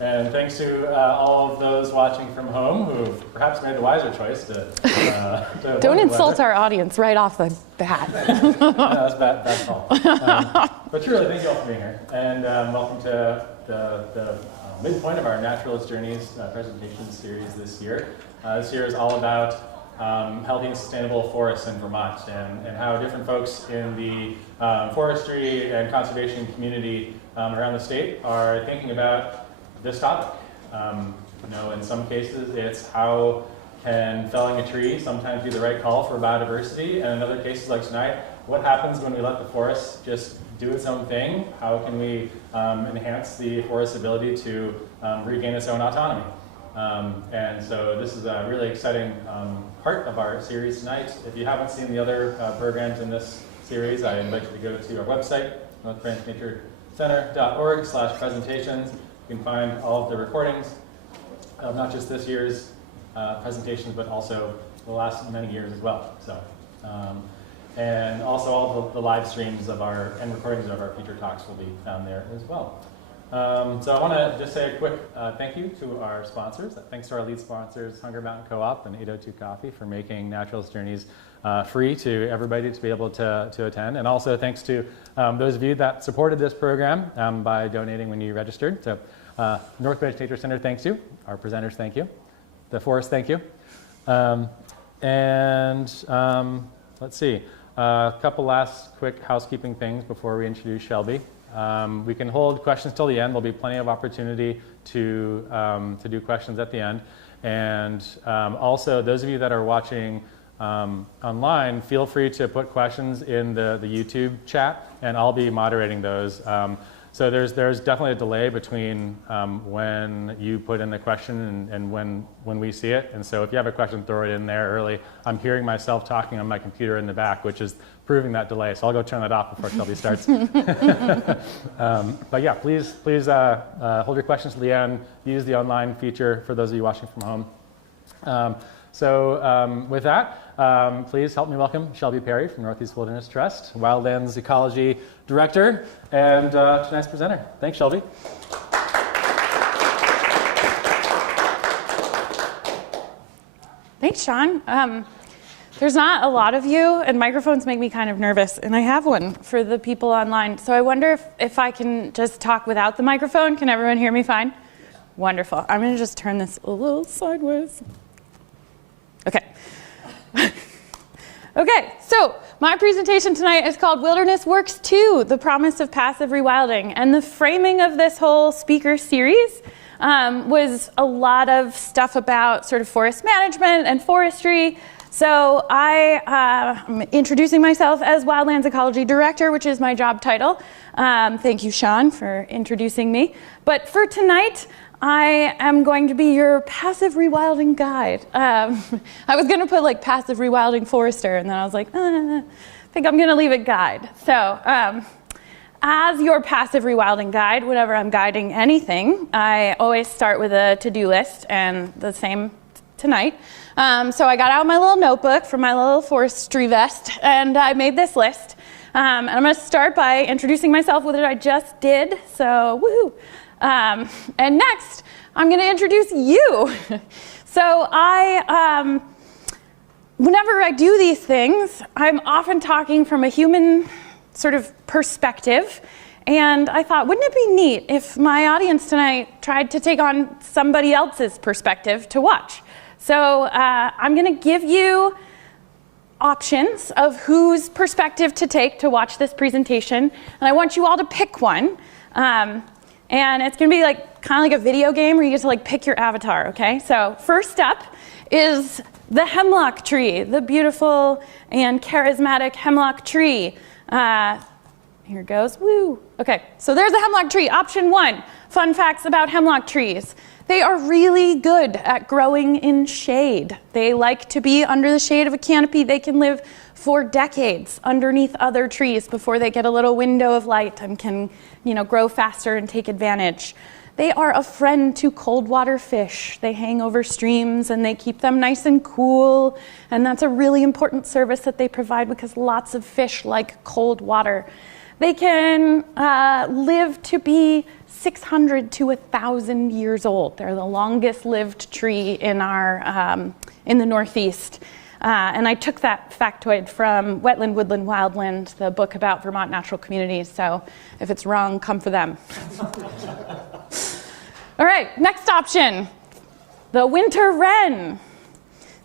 And thanks to all of those watching from home who've perhaps made the wiser choice to Don't insult our audience right off the bat. No, that's bad call. But truly, thank you all for being here. And welcome to the midpoint of our Naturalist Journeys presentation series this year. This year is all about healthy and sustainable forests in Vermont and how different folks in the forestry and conservation community around the state are thinking about this topic. In some cases it's how can felling a tree sometimes be the right call for biodiversity, and in other cases like tonight, what happens when we let the forest just do its own thing? How can we enhance the forest's ability to regain its own autonomy? And so this is a really exciting part of our series tonight. If you haven't seen the other programs in this series, I invite you to go to our website, northbranchnaturecenter.org/presentations. You can find all of the recordings of not just this year's presentations, but also the last many years as well. So, and also all the live streams of and recordings of our future talks will be found there as well. So I want to just say a quick thank you to our sponsors. Thanks to our lead sponsors, Hunger Mountain Co-op and 802 Coffee, for making Naturalist Journeys free to everybody to be able to attend. And also thanks to those of you that supported this program by donating when you registered. So North Branch Nature Center thanks you. Our presenters thank you. The forest thank you. Let's see. A couple last quick housekeeping things before we introduce Shelby. We can hold questions till the end. There'll be plenty of opportunity to do questions at the end. And also, those of you that are watching online, feel free to put questions in the YouTube chat, and I'll be moderating those. So there's definitely a delay between when you put in the question and when we see it. And so if you have a question, throw it in there early. I'm hearing myself talking on my computer in the back, which is proving that delay. So I'll go turn that off before Shelby starts. But yeah, please hold your questions to the end. Use the online feature for those of you watching from home. With that, please help me welcome Shelby Perry from Northeast Wilderness Trust, Wildlands Ecology Director, and tonight's presenter. Thanks, Shelby. Thanks, Sean. There's not a lot of you, and microphones make me kind of nervous, and I have one for the people online. So I wonder if I can just talk without the microphone. Can everyone hear me fine? Wonderful. I'm going to just turn this a little sideways. Okay. Okay, so my presentation tonight is called Wilderness Works 2, The Promise of Passive Rewilding. And the framing of this whole speaker series was a lot of stuff about sort of forest management and forestry. So I am introducing myself as Wildlands Ecology Director, which is my job title. Thank you, Sean, for introducing me. But for tonight, I am going to be your passive rewilding guide. I was going to put like passive rewilding forester, and then I was like, I think I'm going to leave it guide. So as your passive rewilding guide, whenever I'm guiding anything, I always start with a to-do list, and the same tonight. So I got out my little notebook from my little forestry vest, and I made this list. And I'm going to start by introducing myself, which I just did. So woohoo! And next, I'm going to introduce you. So whenever I do these things, I'm often talking from a human sort of perspective. And I thought, wouldn't it be neat if my audience tonight tried to take on somebody else's perspective to watch? So I'm going to give you options of whose perspective to take to watch this presentation. And I want you all to pick one. And it's going to be like kind of like a video game where you get to like pick your avatar, okay? So first up is the hemlock tree, the beautiful and charismatic hemlock tree. Here goes, woo. Okay, so there's a hemlock tree. Option 1, fun facts about hemlock trees. They are really good at growing in shade. They like to be under the shade of a canopy. They can live for decades underneath other trees before they get a little window of light and can, grow faster and take advantage. They are a friend to cold water fish. They hang over streams and they keep them nice and cool. And that's a really important service that they provide because lots of fish like cold water. They can live to be 600 to 1,000 years old. They're the longest lived tree in in the Northeast. And I took that factoid from Wetland, Woodland, Wildland, the book about Vermont natural communities. So if it's wrong, come for them. All right, next option, the winter wren.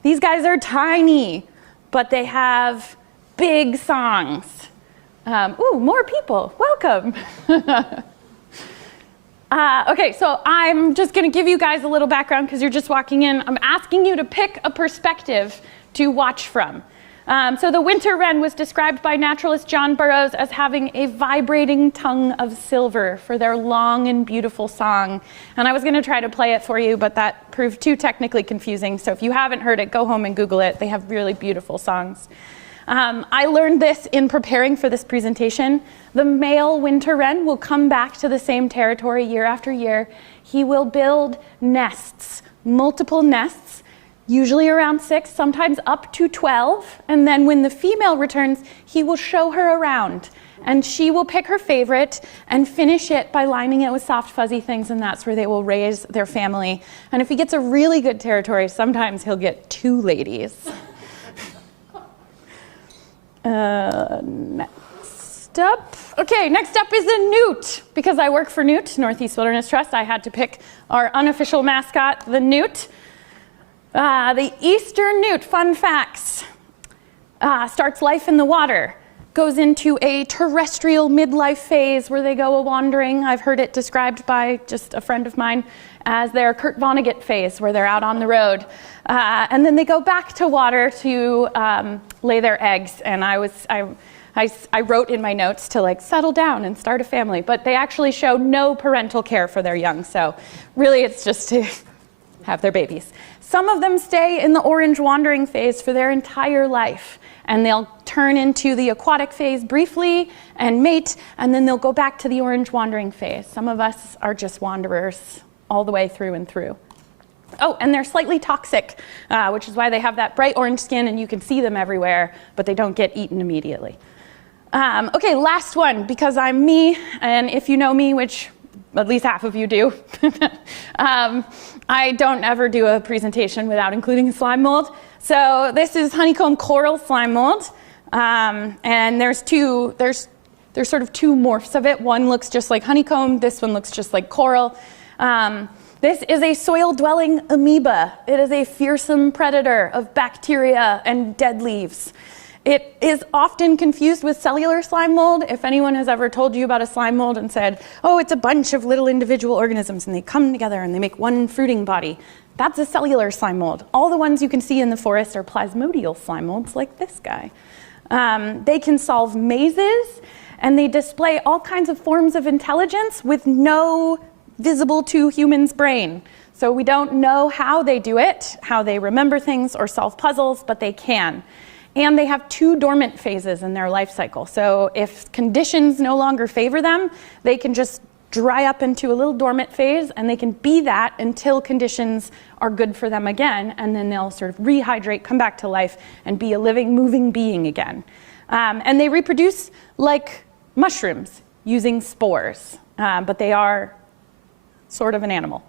These guys are tiny, but they have big songs. Ooh, more people, welcome. Okay, so I'm just gonna give you guys a little background because you're just walking in. I'm asking you to pick a perspective to watch from. So the winter wren was described by naturalist John Burroughs as having a vibrating tongue of silver for their long and beautiful song. And I was gonna try to play it for you, but that proved too technically confusing. So if you haven't heard it, go home and Google it. They have really beautiful songs. I learned this in preparing for this presentation. The male winter wren will come back to the same territory year after year. He will build nests, multiple nests, usually around 6, sometimes up to 12. And then when the female returns, he will show her around. And she will pick her favorite and finish it by lining it with soft, fuzzy things, and that's where they will raise their family. And if he gets a really good territory, sometimes he'll get 2 ladies. Next up. Okay, next up is a newt. Because I work for Newt, Northeast Wilderness Trust, I had to pick our unofficial mascot, the newt. The eastern newt, fun facts, starts life in the water, goes into a terrestrial midlife phase where they go a-wandering. I've heard it described by just a friend of mine as their Kurt Vonnegut phase, where they're out on the road. And then they go back to water to lay their eggs. And I wrote in my notes to like settle down and start a family, but they actually show no parental care for their young. So really it's just to have their babies. Some of them stay in the orange wandering phase for their entire life, and they'll turn into the aquatic phase briefly and mate, and then they'll go back to the orange wandering phase. Some of us are just wanderers all the way through and through. Oh, and they're slightly toxic, which is why they have that bright orange skin and you can see them everywhere, but they don't get eaten immediately. Okay, last one, because I'm me, and if you know me, which at least half of you do, I don't ever do a presentation without including a slime mold. So this is honeycomb coral slime mold, and there's sort of 2 morphs of it. One looks just like honeycomb, this one looks just like coral. This is a soil-dwelling amoeba. It is a fearsome predator of bacteria and dead leaves. It is often confused with cellular slime mold. If anyone has ever told you about a slime mold and said, oh, it's a bunch of little individual organisms and they come together and they make one fruiting body, that's a cellular slime mold. All the ones you can see in the forest are plasmodial slime molds like this guy. They can solve mazes and they display all kinds of forms of intelligence with no visible to humans' brain. So we don't know how they do it, how they remember things or solve puzzles, but they can. And they have 2 dormant phases in their life cycle. So if conditions no longer favor them, they can just dry up into a little dormant phase, and they can be that until conditions are good for them again, and then they'll sort of rehydrate, come back to life, and be a living, moving being again. And they reproduce like mushrooms using spores, but they are sort of an animal.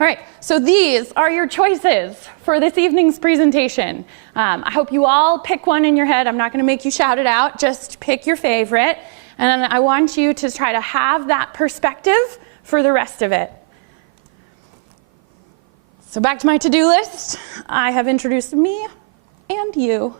All right, so these are your choices for this evening's presentation. I hope you all pick one in your head. I'm not going to make you shout it out. Just pick your favorite. And I want you to try to have that perspective for the rest of it. So back to my to-do list. I have introduced me and you.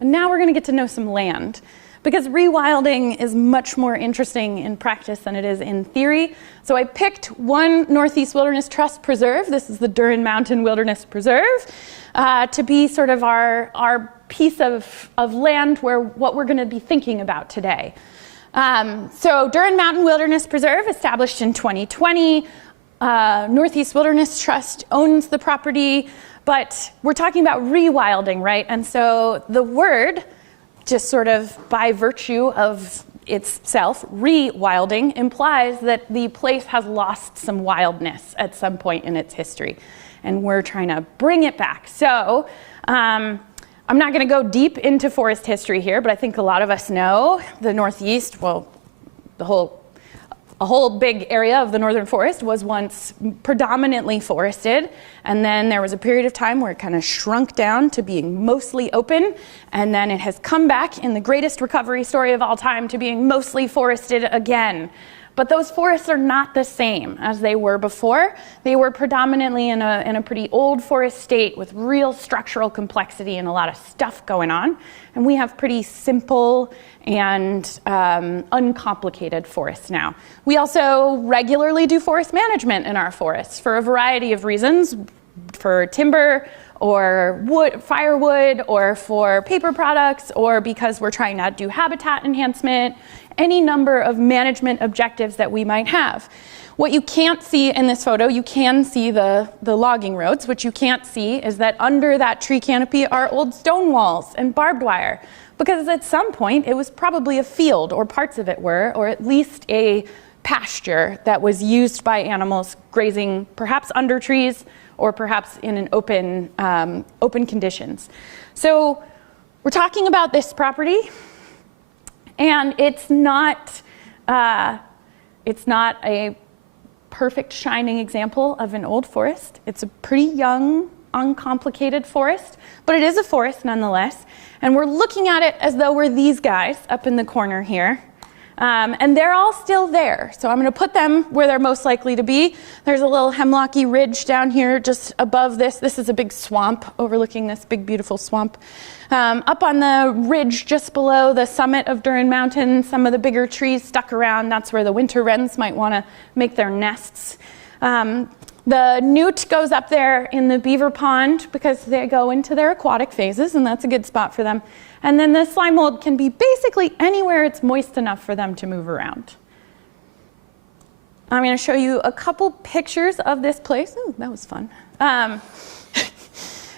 And now we're going to get to know some land. Because rewilding is much more interesting in practice than it is in theory. So I picked one Northeast Wilderness Trust preserve. This is the Durin Mountain Wilderness Preserve, to be sort of our piece of land where what we're going to be thinking about today. So Durin Mountain Wilderness Preserve, established in 2020. Northeast Wilderness Trust owns the property, but we're talking about rewilding, right? And so the word, just sort of by virtue of itself, rewilding, implies that the place has lost some wildness at some point in its history. And we're trying to bring it back. So I'm not going to go deep into forest history here, but I think a lot of us know the Northeast, well, a whole big area of the northern forest was once predominantly forested, and then there was a period of time where it kind of shrunk down to being mostly open, and then it has come back in the greatest recovery story of all time to being mostly forested again. But those forests are not the same as they were before. They were predominantly in a pretty old forest state with real structural complexity and a lot of stuff going on. And we have pretty simple and uncomplicated forests now. We also regularly do forest management in our forests for a variety of reasons, for timber or wood, firewood, or for paper products, or because we're trying to do habitat enhancement, any number of management objectives that we might have. What you can't see in this photo, you can see the logging roads. What you can't see is that under that tree canopy are old stone walls and barbed wire, because at some point it was probably a field, or parts of it were, or at least a pasture that was used by animals grazing perhaps under trees or perhaps in an open conditions. So we're talking about this property, and it's not a perfect shining example of an old forest. It's a pretty young, uncomplicated forest, but it is a forest nonetheless. And we're looking at it as though we're these guys up in the corner here. And they're all still there. So I'm going to put them where they're most likely to be. There's a little hemlocky ridge down here just above this. This is a big swamp overlooking this big, beautiful swamp. Up on the ridge just below the summit of Durin Mountain, some of the bigger trees stuck around. That's where the winter wrens might want to make their nests. The newt goes up there in the beaver pond because they go into their aquatic phases, and that's a good spot for them. And then the slime mold can be basically anywhere it's moist enough for them to move around. I'm going to show you a couple pictures of this place. Ooh, that was fun.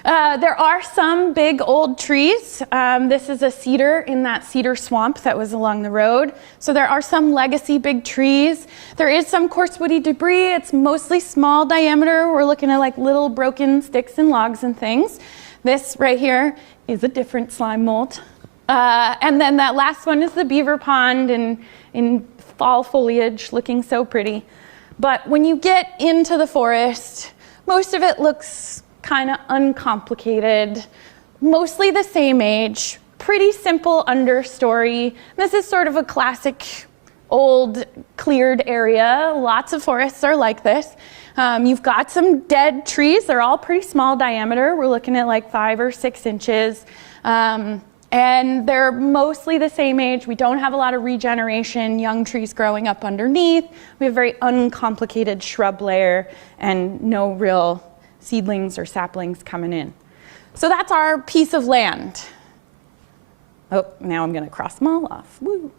There are some big old trees. This is a cedar in that cedar swamp that was along the road. So there are some legacy big trees. There is some coarse woody debris. It's mostly small diameter. We're looking at like little broken sticks and logs and things. This right here is a different slime mold. And then that last one is the beaver pond in fall foliage, looking so pretty. But when you get into the forest, most of it looks kind of uncomplicated, mostly the same age, pretty simple understory. This is sort of a classic old cleared area. Lots of forests are like this. You've got some dead trees. They're all pretty small diameter. We're looking at like 5 or 6 inches. And they're mostly the same age. We don't have a lot of regeneration, young trees growing up underneath. We have a very uncomplicated shrub layer and no real seedlings or saplings coming in. So that's our piece of land. Oh, now I'm going to cross them all off. Woo.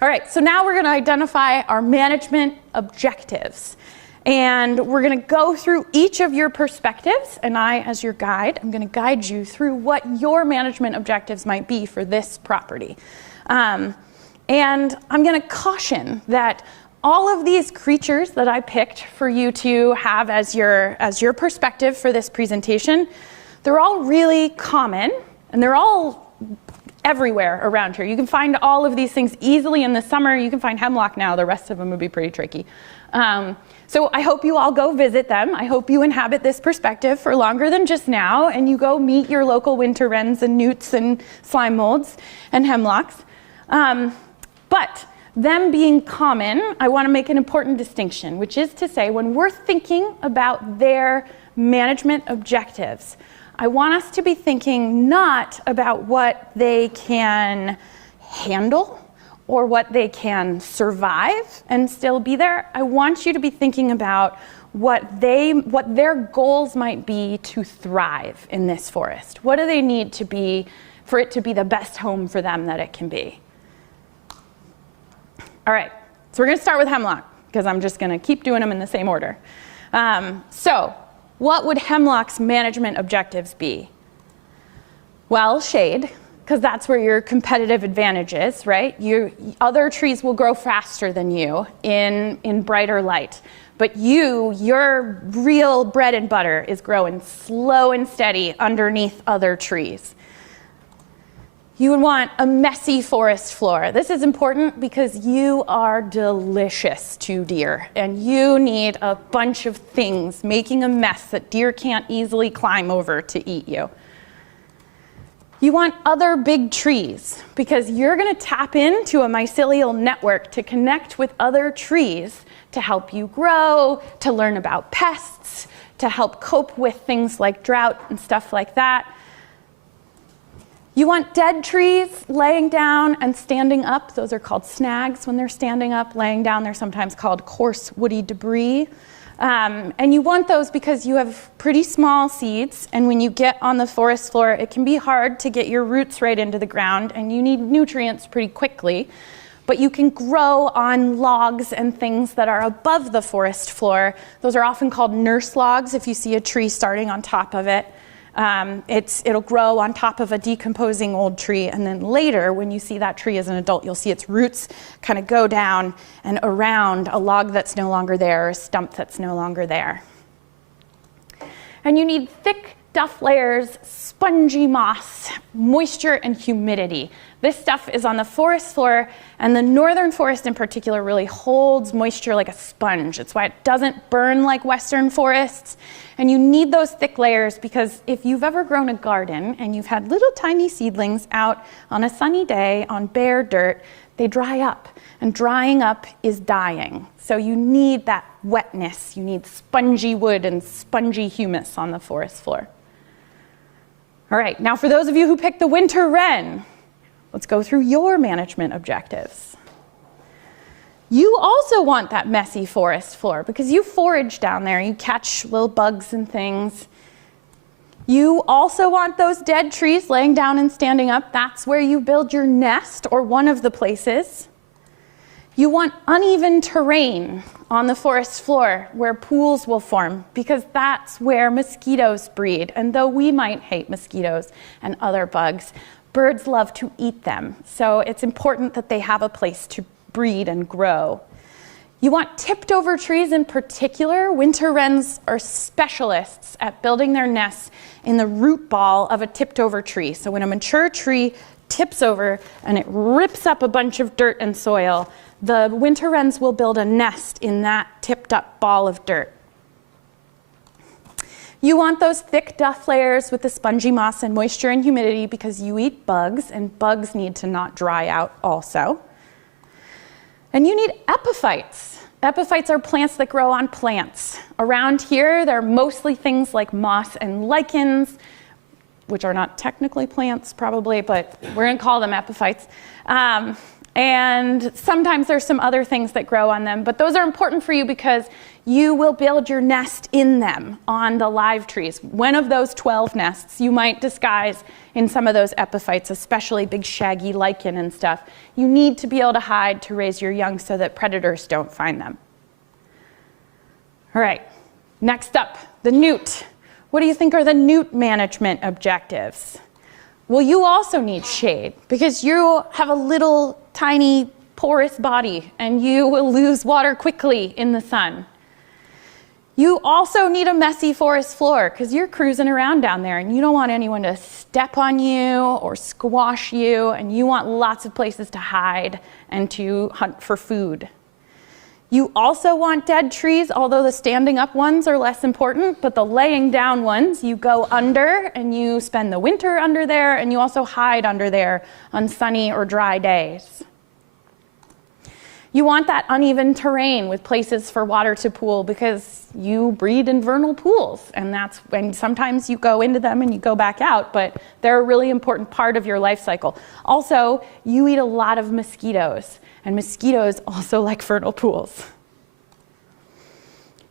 All right, so now we're going to identify our management objectives. And we're going to go through each of your perspectives, and I, as your guide, I'm going to guide you through what your management objectives might be for this property. And I'm going to caution that all of these creatures that I picked for you to have as your perspective for this presentation, they're all really common, and they're all everywhere around here. You can find all of these things easily in the summer. You can find hemlock now. The rest of them would be pretty tricky. So I hope you all go visit them. I hope you inhabit this perspective for longer than just now, and you go meet your local winter wrens and newts and slime molds and hemlocks. But them being common, I want to make an important distinction, which is to say when we're thinking about their management objectives, I want us to be thinking not about what they can handle or what they can survive and still be there. I want you to be thinking about what their goals might be to thrive in this forest. What do they need to be for it to be the best home for them that it can be? All right, so we're going to start with hemlock because I'm just going to keep doing them in the same order. So what would hemlock's management objectives be? Well, shade, because that's where your competitive advantage is, right? Other trees will grow faster than you in brighter light. But your real bread and butter is growing slow and steady underneath other trees. You would want a messy forest floor. This is important because you are delicious to deer, and you need a bunch of things making a mess that deer can't easily climb over to eat you. You want other big trees because you're going to tap into a mycelial network to connect with other trees to help you grow, to learn about pests, to help cope with things like drought and stuff like that. You want dead trees laying down and standing up. Those are called snags when they're standing up. Laying down, they're sometimes called coarse woody debris. And you want those because you have pretty small seeds, and when you get on the forest floor, it can be hard to get your roots right into the ground, and you need nutrients pretty quickly. But you can grow on logs and things that are above the forest floor. Those are often called nurse logs if you see a tree starting on top of it. It'll grow on top of a decomposing old tree, and then later when you see that tree as an adult, you'll see its roots kind of go down and around a log that's no longer there or a stump that's no longer there. And you need thick duff layers, spongy moss, moisture, and humidity. This stuff is on the forest floor, and the northern forest in particular really holds moisture like a sponge. It's why it doesn't burn like western forests. And you need those thick layers because if you've ever grown a garden and you've had little tiny seedlings out on a sunny day on bare dirt, they dry up. And drying up is dying. So you need that wetness. You need spongy wood and spongy humus on the forest floor. All right, now for those of you who picked the winter wren, let's go through your management objectives. You also want that messy forest floor because you forage down there. You catch little bugs and things. You also want those dead trees laying down and standing up. That's where you build your nest, or one of the places. You want uneven terrain on the forest floor where pools will form because that's where mosquitoes breed. And though we might hate mosquitoes and other bugs, birds love to eat them. So it's important that they have a place to breed and grow. You want tipped over trees in particular. Winter wrens are specialists at building their nests in the root ball of a tipped over tree. So when a mature tree tips over and it rips up a bunch of dirt and soil, the winter wrens will build a nest in that tipped up ball of dirt. You want those thick duff layers with the spongy moss and moisture and humidity because you eat bugs, and bugs need to not dry out also. And you need epiphytes. Epiphytes are plants that grow on plants. Around here, they're mostly things like moss and lichens, which are not technically plants probably, but we're going to call them epiphytes. And sometimes there's some other things that grow on them, but those are important for you because you will build your nest in them on the live trees. One of those 12 nests you might disguise in some of those epiphytes, especially big shaggy lichen and stuff. You need to be able to hide to raise your young so that predators don't find them. All right, next up, the newt. What do you think are the newt management objectives? Well, you also need shade because you have a little tiny porous body and you will lose water quickly in the sun. You also need a messy forest floor because you're cruising around down there and you don't want anyone to step on you or squash you, and you want lots of places to hide and to hunt for food. You also want dead trees, although the standing up ones are less important, but the laying down ones, you go under and you spend the winter under there, and you also hide under there on sunny or dry days. You want that uneven terrain with places for water to pool because you breed in vernal pools, and that's when sometimes you go into them and you go back out, but they're a really important part of your life cycle. Also, you eat a lot of mosquitoes, and mosquitoes also like vernal pools.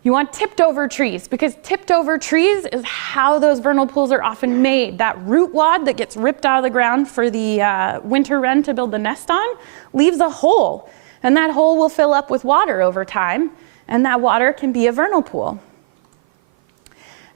You want tipped over trees because tipped over trees is how those vernal pools are often made. That root wad that gets ripped out of the ground for the winter wren to build the nest on leaves a hole. And that hole will fill up with water over time, and that water can be a vernal pool.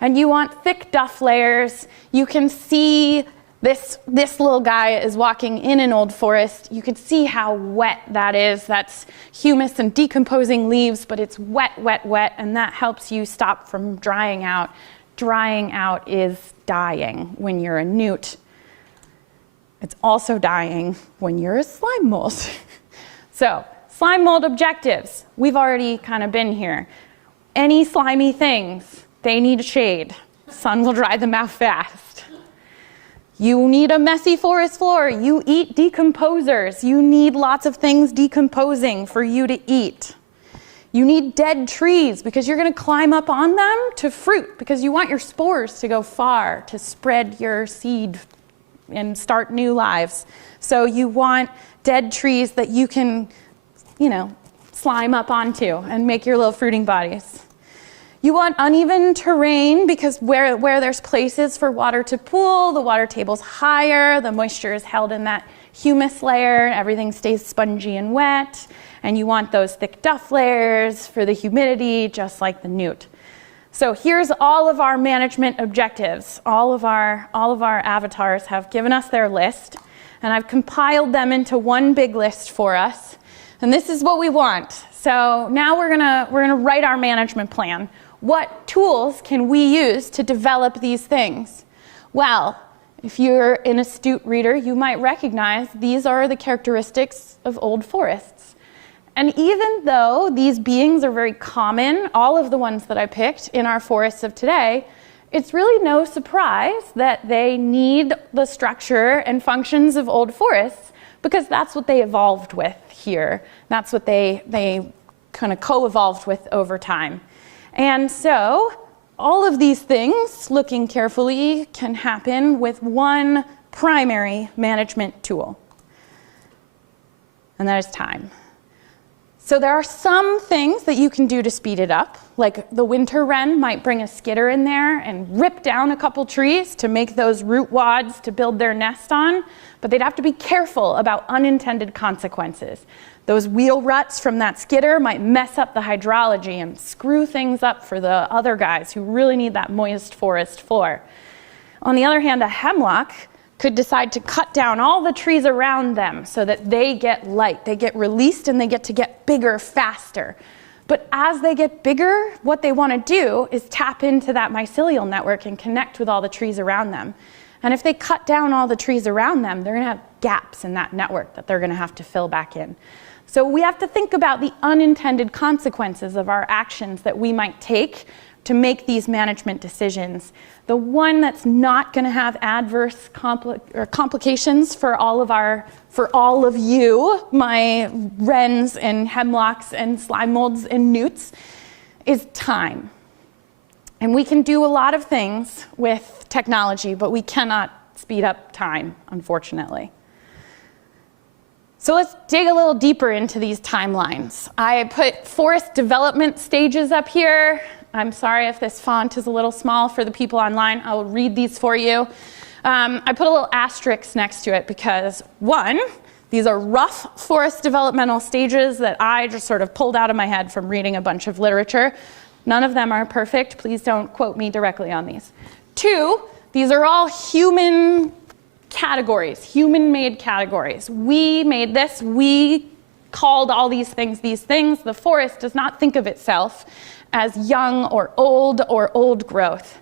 And you want thick duff layers. You can see this little guy is walking in an old forest. You can see how wet that is. That's humus and decomposing leaves, but it's wet, wet, wet, and that helps you stop from drying out. Drying out is dying when you're a newt. It's also dying when you're a slime mold. So, slime mold objectives. We've already kind of been here. Any slimy things, they need shade. Sun will dry them out fast. You need a messy forest floor. You eat decomposers. You need lots of things decomposing for you to eat. You need dead trees because you're going to climb up on them to fruit because you want your spores to go far, to spread your seed and start new lives. So you want dead trees that you can, slime up onto and make your little fruiting bodies. You want uneven terrain because where there's places for water to pool, the water table's higher, the moisture is held in that humus layer, everything stays spongy and wet, and you want those thick duff layers for the humidity, just like the newt. So here's all of our management objectives. All of our avatars have given us their list, and I've compiled them into one big list for us. And this is what we want. So now we're gonna write our management plan. What tools can we use to develop these things? Well, if you're an astute reader, you might recognize these are the characteristics of old forests. And even though these beings are very common, all of the ones that I picked in our forests of today, it's really no surprise that they need the structure and functions of old forests because that's what they evolved with here. That's what they kind of co-evolved with over time. And so all of these things, looking carefully, can happen with one primary management tool, and that is time. So there are some things that you can do to speed it up, like the winter wren might bring a skidder in there and rip down a couple trees to make those root wads to build their nest on, but they'd have to be careful about unintended consequences. Those wheel ruts from that skidder might mess up the hydrology and screw things up for the other guys who really need that moist forest floor. On the other hand, a hemlock could decide to cut down all the trees around them so that they get light, they get released, and they get to get bigger faster. But as they get bigger, what they want to do is tap into that mycelial network and connect with all the trees around them. And if they cut down all the trees around them, they're going to have gaps in that network that they're going to have to fill back in. So we have to think about the unintended consequences of our actions that we might take to make these management decisions. The one that's not going to have adverse complications for all of you, my wrens and hemlocks and slime molds and newts, is time. And we can do a lot of things with technology, but we cannot speed up time, unfortunately. So let's dig a little deeper into these timelines. I put forest development stages up here. I'm sorry if this font is a little small for the people online. I will read these for you. I put a little asterisk next to it because, one, these are rough forest developmental stages that I just sort of pulled out of my head from reading a bunch of literature. None of them are perfect. Please don't quote me directly on these. Two, these are all human categories, human-made categories. We made this. We called all these things these things. The forest does not think of itself as young or old growth.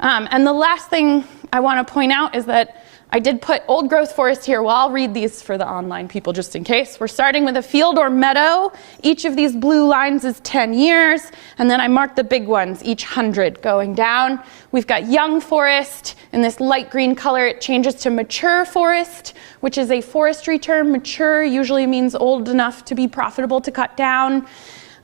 And the last thing I want to point out is that I did put old growth forest here. Well, I'll read these for the online people just in case. We're starting with a field or meadow. Each of these blue lines is 10 years. And then I marked the big ones, each 100 going down. We've got young forest in this light green color. It changes to mature forest, which is a forestry term. Mature usually means old enough to be profitable to cut down.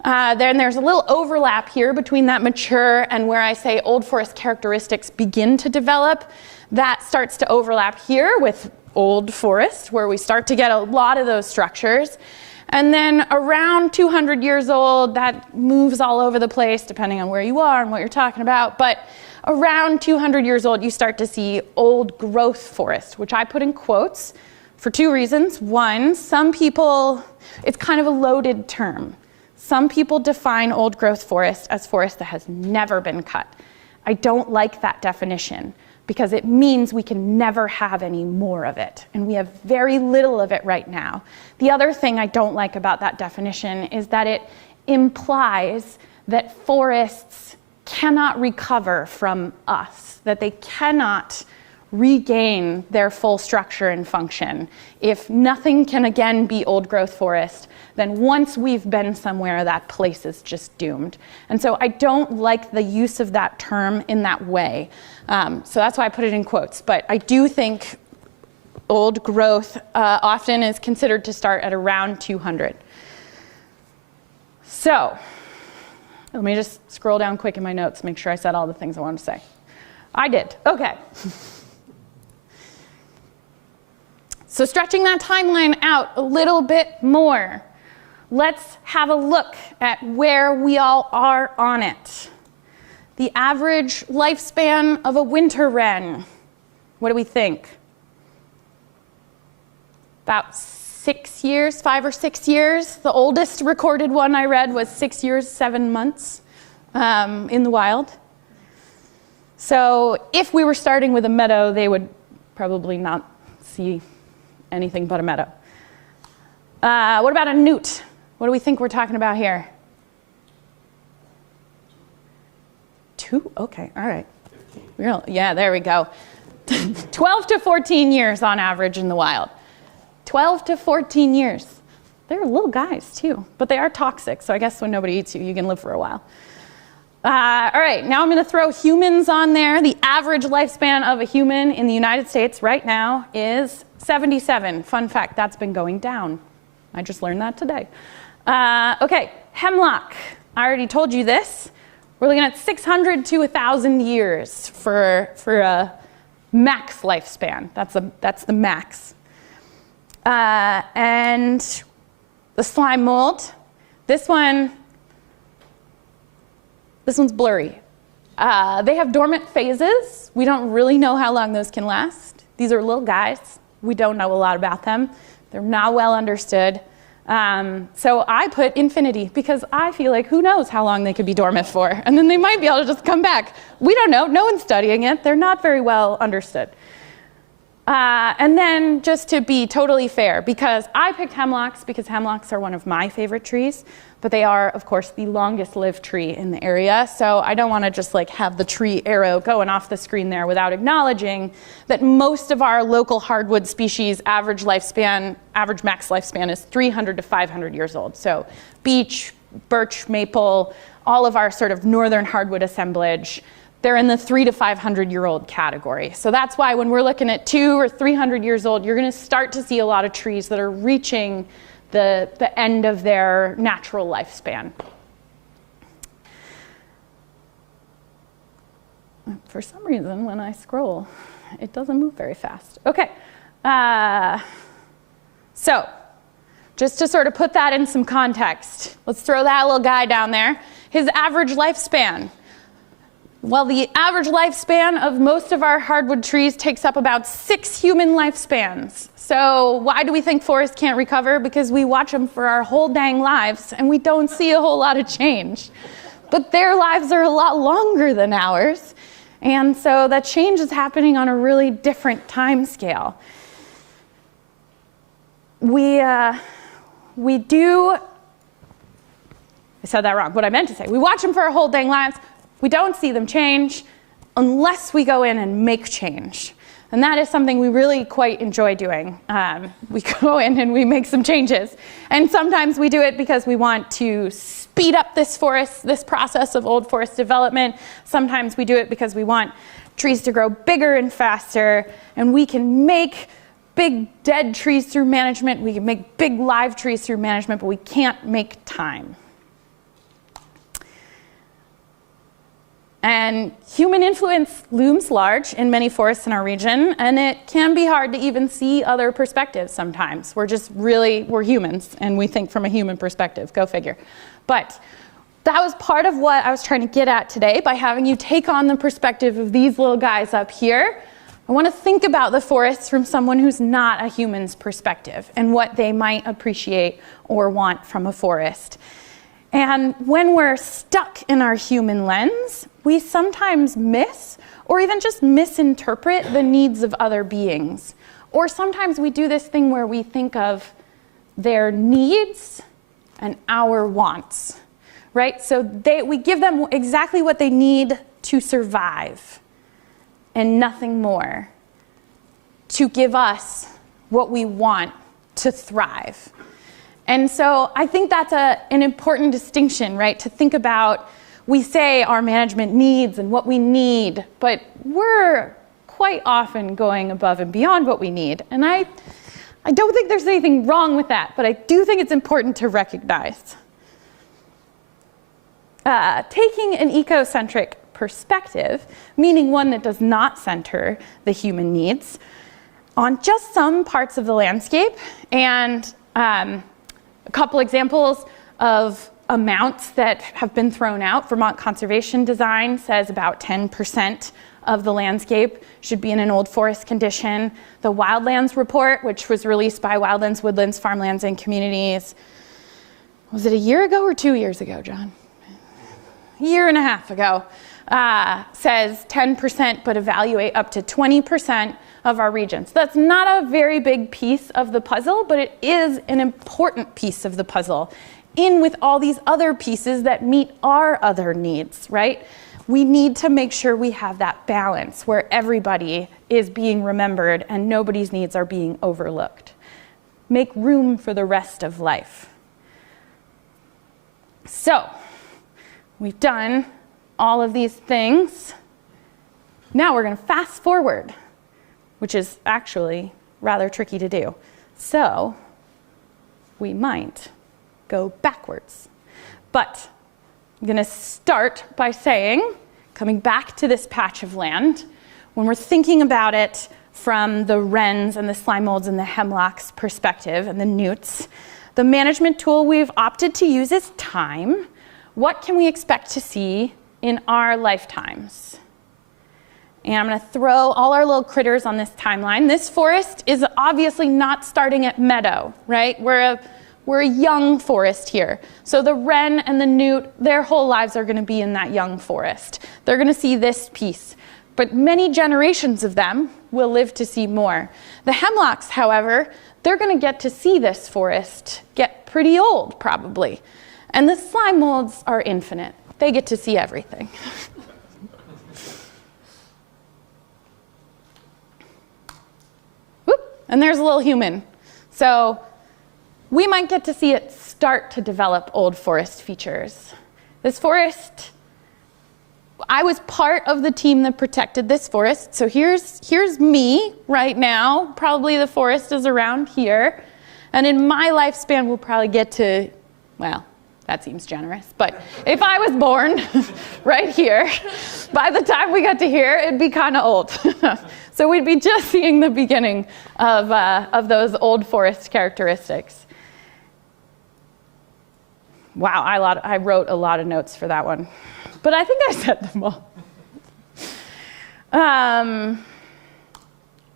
Then there's a little overlap here between that mature and where I say old forest characteristics begin to develop. That starts to overlap here with old forest, where we start to get a lot of those structures. And then around 200 years old, that moves all over the place depending on where you are and what you're talking about. But around 200 years old, you start to see old growth forest, which I put in quotes for two reasons. One, some people, it's kind of a loaded term. Some people define old growth forest as forest that has never been cut. I don't like that definition because it means we can never have any more of it, and we have very little of it right now. The other thing I don't like about that definition is that it implies that forests cannot recover from us, that they cannot regain their full structure and function. If nothing can again be old growth forest, then once we've been somewhere, that place is just doomed. And so I don't like the use of that term in that way. So that's why I put it in quotes. But I do think old growth often is considered to start at around 200. So let me just scroll down quick in my notes, make sure I said all the things I wanted to say. I did. Okay. So stretching that timeline out a little bit more, let's have a look at where we all are on it. The average lifespan of a winter wren, what do we think? About 6 years, 5 or 6 years. The oldest recorded one I read was 6 years, 7 months in the wild. So if we were starting with a meadow, they would probably not see anything but a meadow. What about a newt? What do we think we're talking about here? 2? Okay, all right. 15. Yeah, there we go. 12 to 14 years on average in the wild. 12 to 14 years. They're little guys too, but they are toxic, so I guess when nobody eats you, you can live for a while. All right, now I'm going to throw humans on there. The average lifespan of a human in the United States right now is 77. Fun fact, that's been going down. I just learned that today. Okay, hemlock. I already told you this. We're looking at 600 to 1,000 years for a max lifespan. That's the max. And the slime mold. This one's blurry. They have dormant phases. We don't really know how long those can last. These are little guys. We don't know a lot about them. They're not well understood. So I put infinity because I feel like who knows how long they could be dormant for. And then they might be able to just come back. We don't know. No one's studying it. They're not very well understood. And then just to be totally fair, because I picked hemlocks because hemlocks are one of my favorite trees, but they are, of course, the longest lived tree in the area. So I don't want to just like have the tree arrow going off the screen there without acknowledging that most of our local hardwood species average max lifespan is 300 to 500 years old. So beech, birch, maple, all of our sort of northern hardwood assemblage, they're in the 300 to 500-year-old category. So that's why when we're looking at 200 or 300 years old, you're going to start to see a lot of trees that are reaching the end of their natural lifespan. For some reason, when I scroll, it doesn't move very fast. Okay. So just to sort of put that in some context, let's throw that little guy down there. His average lifespan. Well, the average lifespan of most of our hardwood trees takes up about 6 human lifespans. So why do we think forests can't recover? Because we watch them for our whole dang lives and we don't see a whole lot of change. But their lives are a lot longer than ours. And so that change is happening on a really different time scale. I said that wrong. What I meant to say, we watch them for our whole dang lives. We don't see them change unless we go in and make change. And that is something we really quite enjoy doing. We go in and we make some changes. And sometimes we do it because we want to speed up this process of old forest development. Sometimes we do it because we want trees to grow bigger and faster. And we can make big dead trees through management. We can make big live trees through management, but we can't make time. And human influence looms large in many forests in our region, and it can be hard to even see other perspectives sometimes. We're humans, and we think from a human perspective, go figure. But that was part of what I was trying to get at today by having you take on the perspective of these little guys up here. I want to think about the forests from someone who's not a human's perspective and what they might appreciate or want from a forest. And when we're stuck in our human lens, we sometimes miss or even just misinterpret the needs of other beings. Or sometimes we do this thing where we think of their needs and our wants, right? So we give them exactly what they need to survive and nothing more. to give us what we want to thrive. And so I think that's an important distinction, right? To think about, we say our management needs and what we need, but we're quite often going above and beyond what we need. And I don't think there's anything wrong with that, but I do think it's important to recognize. Taking an ecocentric perspective, meaning one that does not center the human needs, on just some parts of the landscape, and a couple examples of amounts that have been thrown out. Vermont Conservation Design says about 10% of the landscape should be in an old forest condition. The Wildlands Report, which was released by Wildlands, Woodlands, Farmlands, and Communities, was it a year ago or 2 years ago, John? A year and a half ago, says 10%, but evaluate up to 20% of our regions. That's not a very big piece of the puzzle, but it is an important piece of the puzzle, in with all these other pieces that meet our other needs, right? We need to make sure we have that balance where everybody is being remembered and nobody's needs are being overlooked. Make room for the rest of life. So, we've done all of these things. Now we're going to fast forward, which is actually rather tricky to do. So, we might go backwards. But I'm going to start by saying, coming back to this patch of land, when we're thinking about it from the wrens and the slime molds and the hemlocks perspective and the newts, the management tool we've opted to use is time. What can we expect to see in our lifetimes? And I'm going to throw all our little critters on this timeline. This forest is obviously not starting at meadow, right? We're a young forest here. So the wren and the newt, their whole lives are going to be in that young forest. They're going to see this piece. But many generations of them will live to see more. The hemlocks, however, they're going to get to see this forest get pretty old, probably. And the slime molds are infinite. They get to see everything. Whoop, and there's a little human. So we might get to see it start to develop old forest features. This forest, I was part of the team that protected this forest. So here's me right now. Probably the forest is around here. And in my lifespan, we'll probably get to, well, that seems generous. But if I was born right here, by the time we got to here, it'd be kind of old. So we'd be just seeing the beginning of those old forest characteristics. Wow, I wrote a lot of notes for that one. But I think I said them all.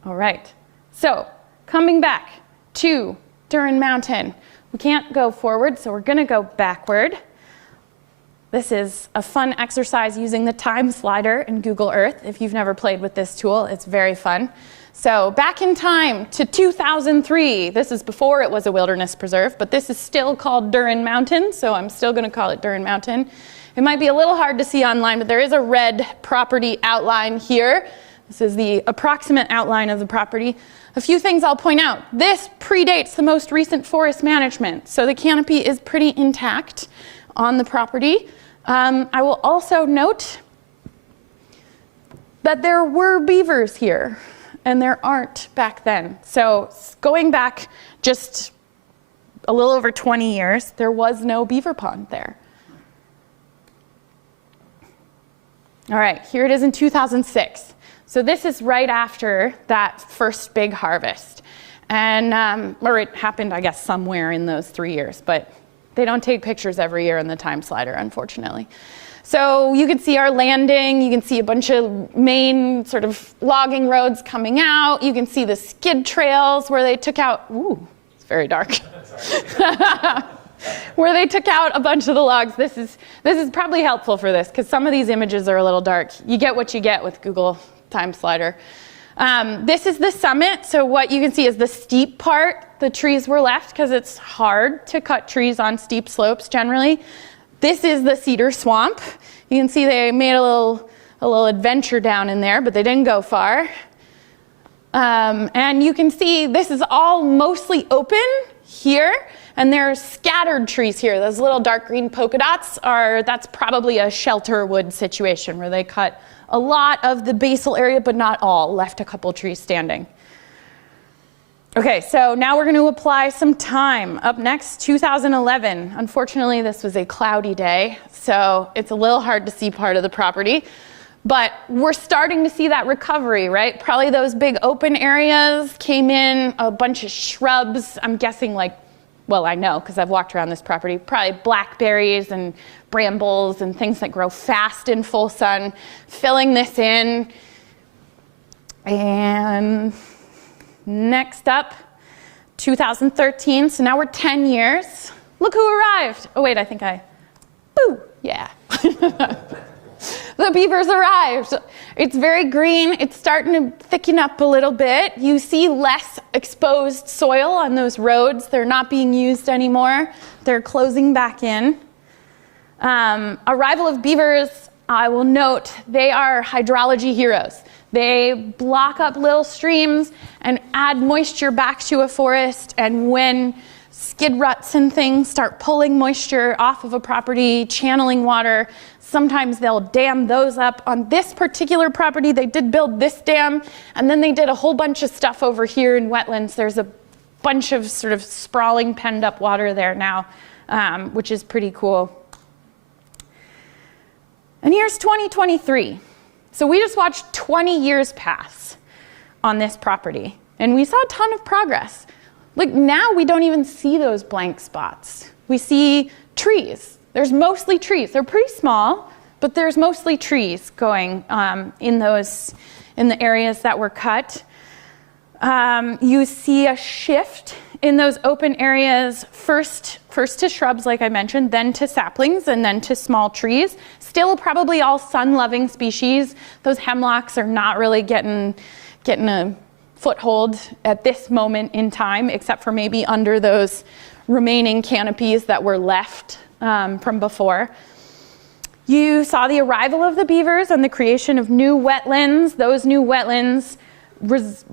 All right. So, coming back to Durin Mountain. We can't go forward, so we're going to go backward. This is a fun exercise using the time slider in Google Earth. If you've never played with this tool, it's very fun. So back in time to 2003, this is before it was a wilderness preserve, but this is still called Durin Mountain, so I'm still going to call it Durin Mountain. It might be a little hard to see online, but there is a red property outline here. This is the approximate outline of the property. A few things I'll point out. This predates the most recent forest management, so the canopy is pretty intact on the property. I will also note that there were beavers here, and there aren't back then. So going back just a little over 20 years, there was no beaver pond there. All right, here it is in 2006. So this is right after that first big harvest. And, or it happened, I guess, somewhere in those 3 years, but they don't take pictures every year in the time slider, unfortunately. So you can see our landing, you can see a bunch of main sort of logging roads coming out, you can see the skid trails where they took out, ooh, it's very dark. Where they took out a bunch of the logs. This is probably helpful for this, because some of these images are a little dark. You get what you get with Google Time Slider. This is the summit, so what you can see is the steep part. The trees were left because it's hard to cut trees on steep slopes generally. This is the cedar swamp. You can see they made a little adventure down in there, but they didn't go far. And you can see this is all mostly open here, and there are scattered trees here. Those little dark green polka dots that's probably a shelter wood situation where they cut a lot of the basal area, but not all, left a couple trees standing. Okay, so now we're going to apply some time. Up next, 2011. Unfortunately, this was a cloudy day, so it's a little hard to see part of the property. But we're starting to see that recovery, right? Probably those big open areas came in, a bunch of shrubs. I'm guessing well, I know because I've walked around this property, probably blackberries and brambles and things that grow fast in full sun, filling this in. And next up, 2013. So now we're 10 years. Look who arrived. Oh, wait, boo, yeah. The beavers arrived. It's very green. It's starting to thicken up a little bit. You see less exposed soil on those roads. They're not being used anymore. They're closing back in. Arrival of beavers, I will note, they are hydrology heroes. They block up little streams and add moisture back to a forest, and when skid ruts and things start pulling moisture off of a property, channeling water, sometimes they'll dam those up. On this particular property, they did build this dam, and then they did a whole bunch of stuff over here in wetlands. There's a bunch of sort of sprawling penned up water there now, which is pretty cool. And here's 2023. So we just watched 20 years pass on this property, and we saw a ton of progress. Now we don't even see those blank spots. We see trees. There's mostly trees. They're pretty small, but there's mostly trees going in the areas that were cut. You see a shift in those open areas, first to shrubs, like I mentioned, then to saplings, and then to small trees. Still probably all sun-loving species. Those hemlocks are not really getting a foothold at this moment in time, except for maybe under those remaining canopies that were left from before. You saw the arrival of the beavers and the creation of new wetlands. Those new wetlands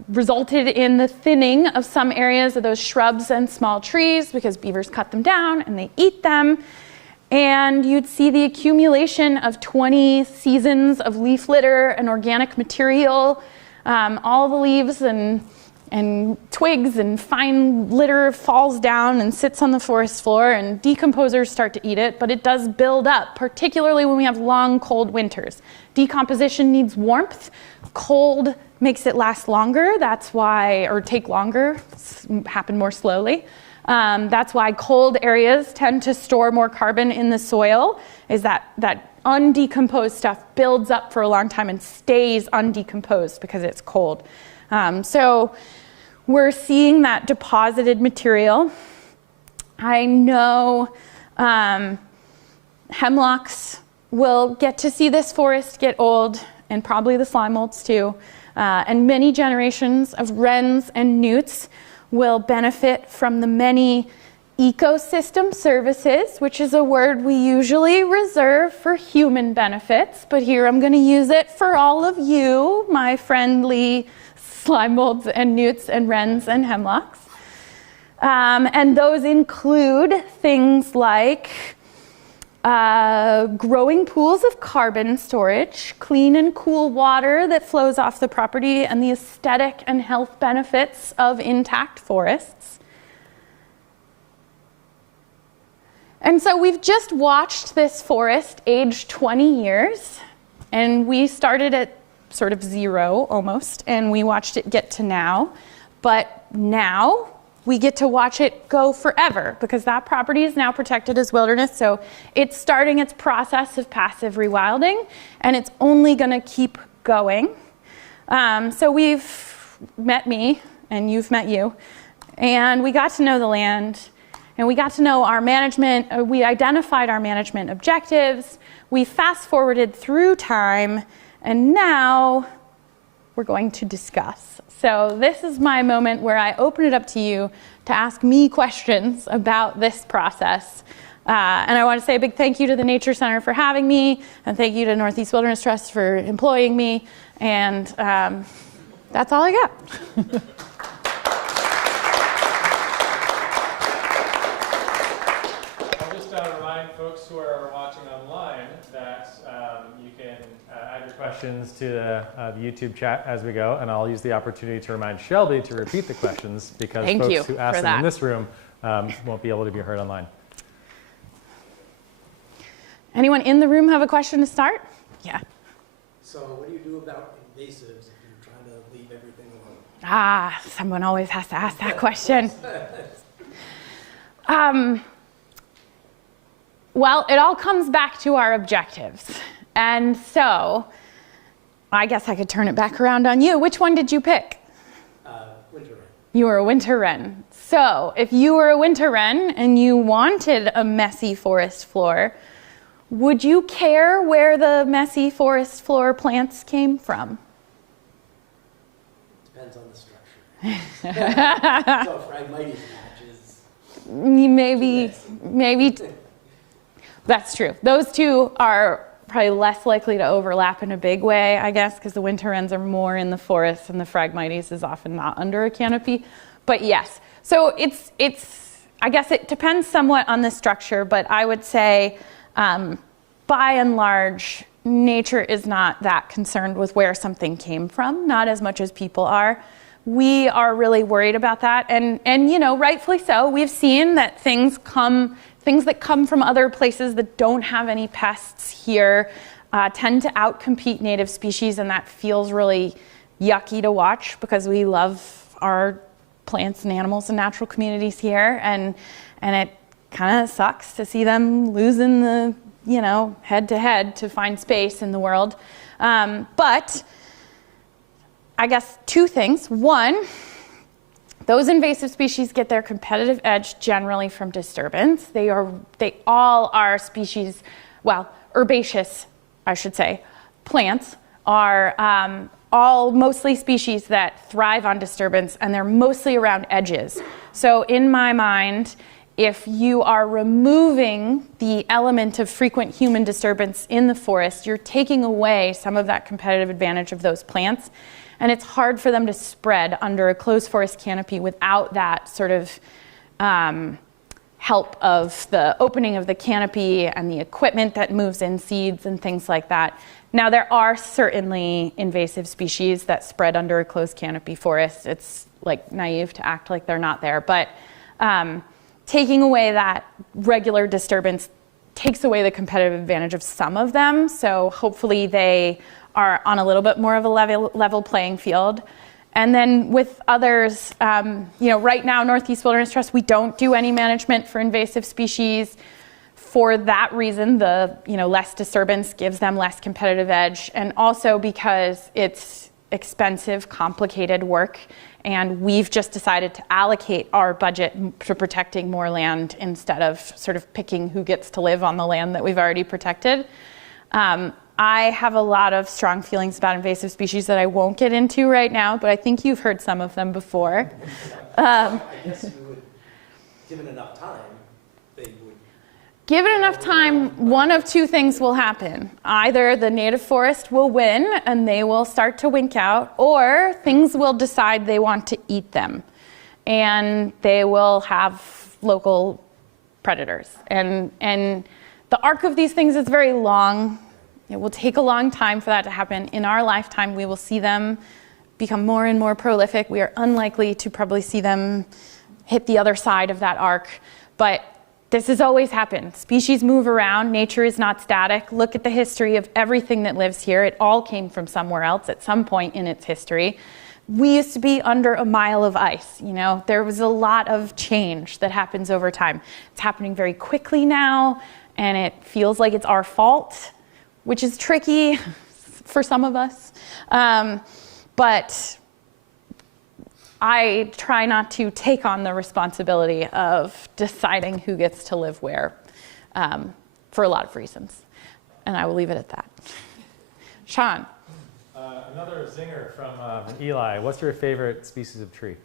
resulted in the thinning of some areas of those shrubs and small trees because beavers cut them down and they eat them. And you'd see the accumulation of 20 seasons of leaf litter and organic material. All the leaves and twigs and fine litter falls down and sits on the forest floor, and decomposers start to eat it, but it does build up, particularly when we have long, cold winters. Decomposition needs warmth. Cold makes it last longer, or take longer, happen more slowly. That's why cold areas tend to store more carbon in the soil, is that undecomposed stuff builds up for a long time and stays undecomposed because it's cold. So we're seeing that deposited material. I know hemlocks will get to see this forest get old, and probably the slime molds too. And many generations of wrens and newts will benefit from the many ecosystem services, which is a word we usually reserve for human benefits, but here I'm going to use it for all of you, my friendly slime molds and newts and wrens and hemlocks. And those include things like growing pools of carbon storage, clean and cool water that flows off the property, and the aesthetic and health benefits of intact forests. And so we've just watched this forest age 20 years, and we started at sort of zero almost, and we watched it get to now. But now we get to watch it go forever because that property is now protected as wilderness. So it's starting its process of passive rewilding, and it's only going to keep going. So we've met me, and you've met you, and we got to know the land. And we got to know our management, we identified our management objectives, we fast forwarded through time, and now we're going to discuss. So this is my moment where I open it up to you to ask me questions about this process. And I want to say a big thank you to the Nature Center for having me, and thank you to Northeast Wilderness Trust for employing me. And That's all I got. I'll just remind folks who are watching online that you can add your questions to the YouTube chat as we go, and I'll use the opportunity to remind Shelby to repeat the questions because folks who ask them in this room won't be able to be heard online. Anyone in the room have a question to start? Yeah. So what do you do about invasives if you're trying to leave everything alone? Ah, someone always has to ask that question. Well, it all comes back to our objectives. And so, I guess I could turn it back around on you. Which one did you pick? Winter wren. You were a winter wren. So, if you were a winter wren and you wanted a messy forest floor, would you care where the messy forest floor plants came from? Depends on the structure. So Phragmites patches. Maybe. That's true. Those two are probably less likely to overlap in a big way, I guess, because the winter wrens are more in the forest and the Phragmites is often not under a canopy. But yes, so I guess it depends somewhat on the structure, but I would say by and large, nature is not that concerned with where something came from, not as much as people are. We are really worried about that, and rightfully so. We've seen that things that come from other places that don't have any pests here tend to outcompete native species, and that feels really yucky to watch because we love our plants and animals and natural communities here, and it kind of sucks to see them losing the head to find space in the world. But I guess two things. One, those invasive species get their competitive edge generally from disturbance. They all are species, herbaceous, I should say, plants are all mostly species that thrive on disturbance, and they're mostly around edges. So in my mind, if you are removing the element of frequent human disturbance in the forest, you're taking away some of that competitive advantage of those plants. And it's hard for them to spread under a closed forest canopy without that sort of help of the opening of the canopy and the equipment that moves in seeds and things like that. Now, there are certainly invasive species that spread under a closed canopy forest. It's like naive to act like they're not there. But taking away that regular disturbance takes away the competitive advantage of some of them. So hopefully they are on a little bit more of a level playing field. And then with others, right now, Northeast Wilderness Trust, we don't do any management for invasive species. For that reason, the less disturbance gives them less competitive edge, and also because it's expensive, complicated work, and we've just decided to allocate our budget to protecting more land instead of sort of picking who gets to live on the land that we've already protected. I have a lot of strong feelings about invasive species that I won't get into right now, but I think you've heard some of them before. I guess you would, given enough time, they would. Given enough time, one of two things will happen. Either the native forest will win and they will start to wink out, or things will decide they want to eat them. And they will have local predators. And the arc of these things is very long. It will take a long time for that to happen. In our lifetime, we will see them become more and more prolific. We are unlikely to probably see them hit the other side of that arc. But this has always happened. Species move around. Nature is not static. Look at the history of everything that lives here. It all came from somewhere else at some point in its history. We used to be under a mile of ice. There was a lot of change that happens over time. It's happening very quickly now, and it feels like it's our fault, which is tricky for some of us. But I try not to take on the responsibility of deciding who gets to live where for a lot of reasons. And I will leave it at that. Sean. Another zinger from Eli. What's your favorite species of tree?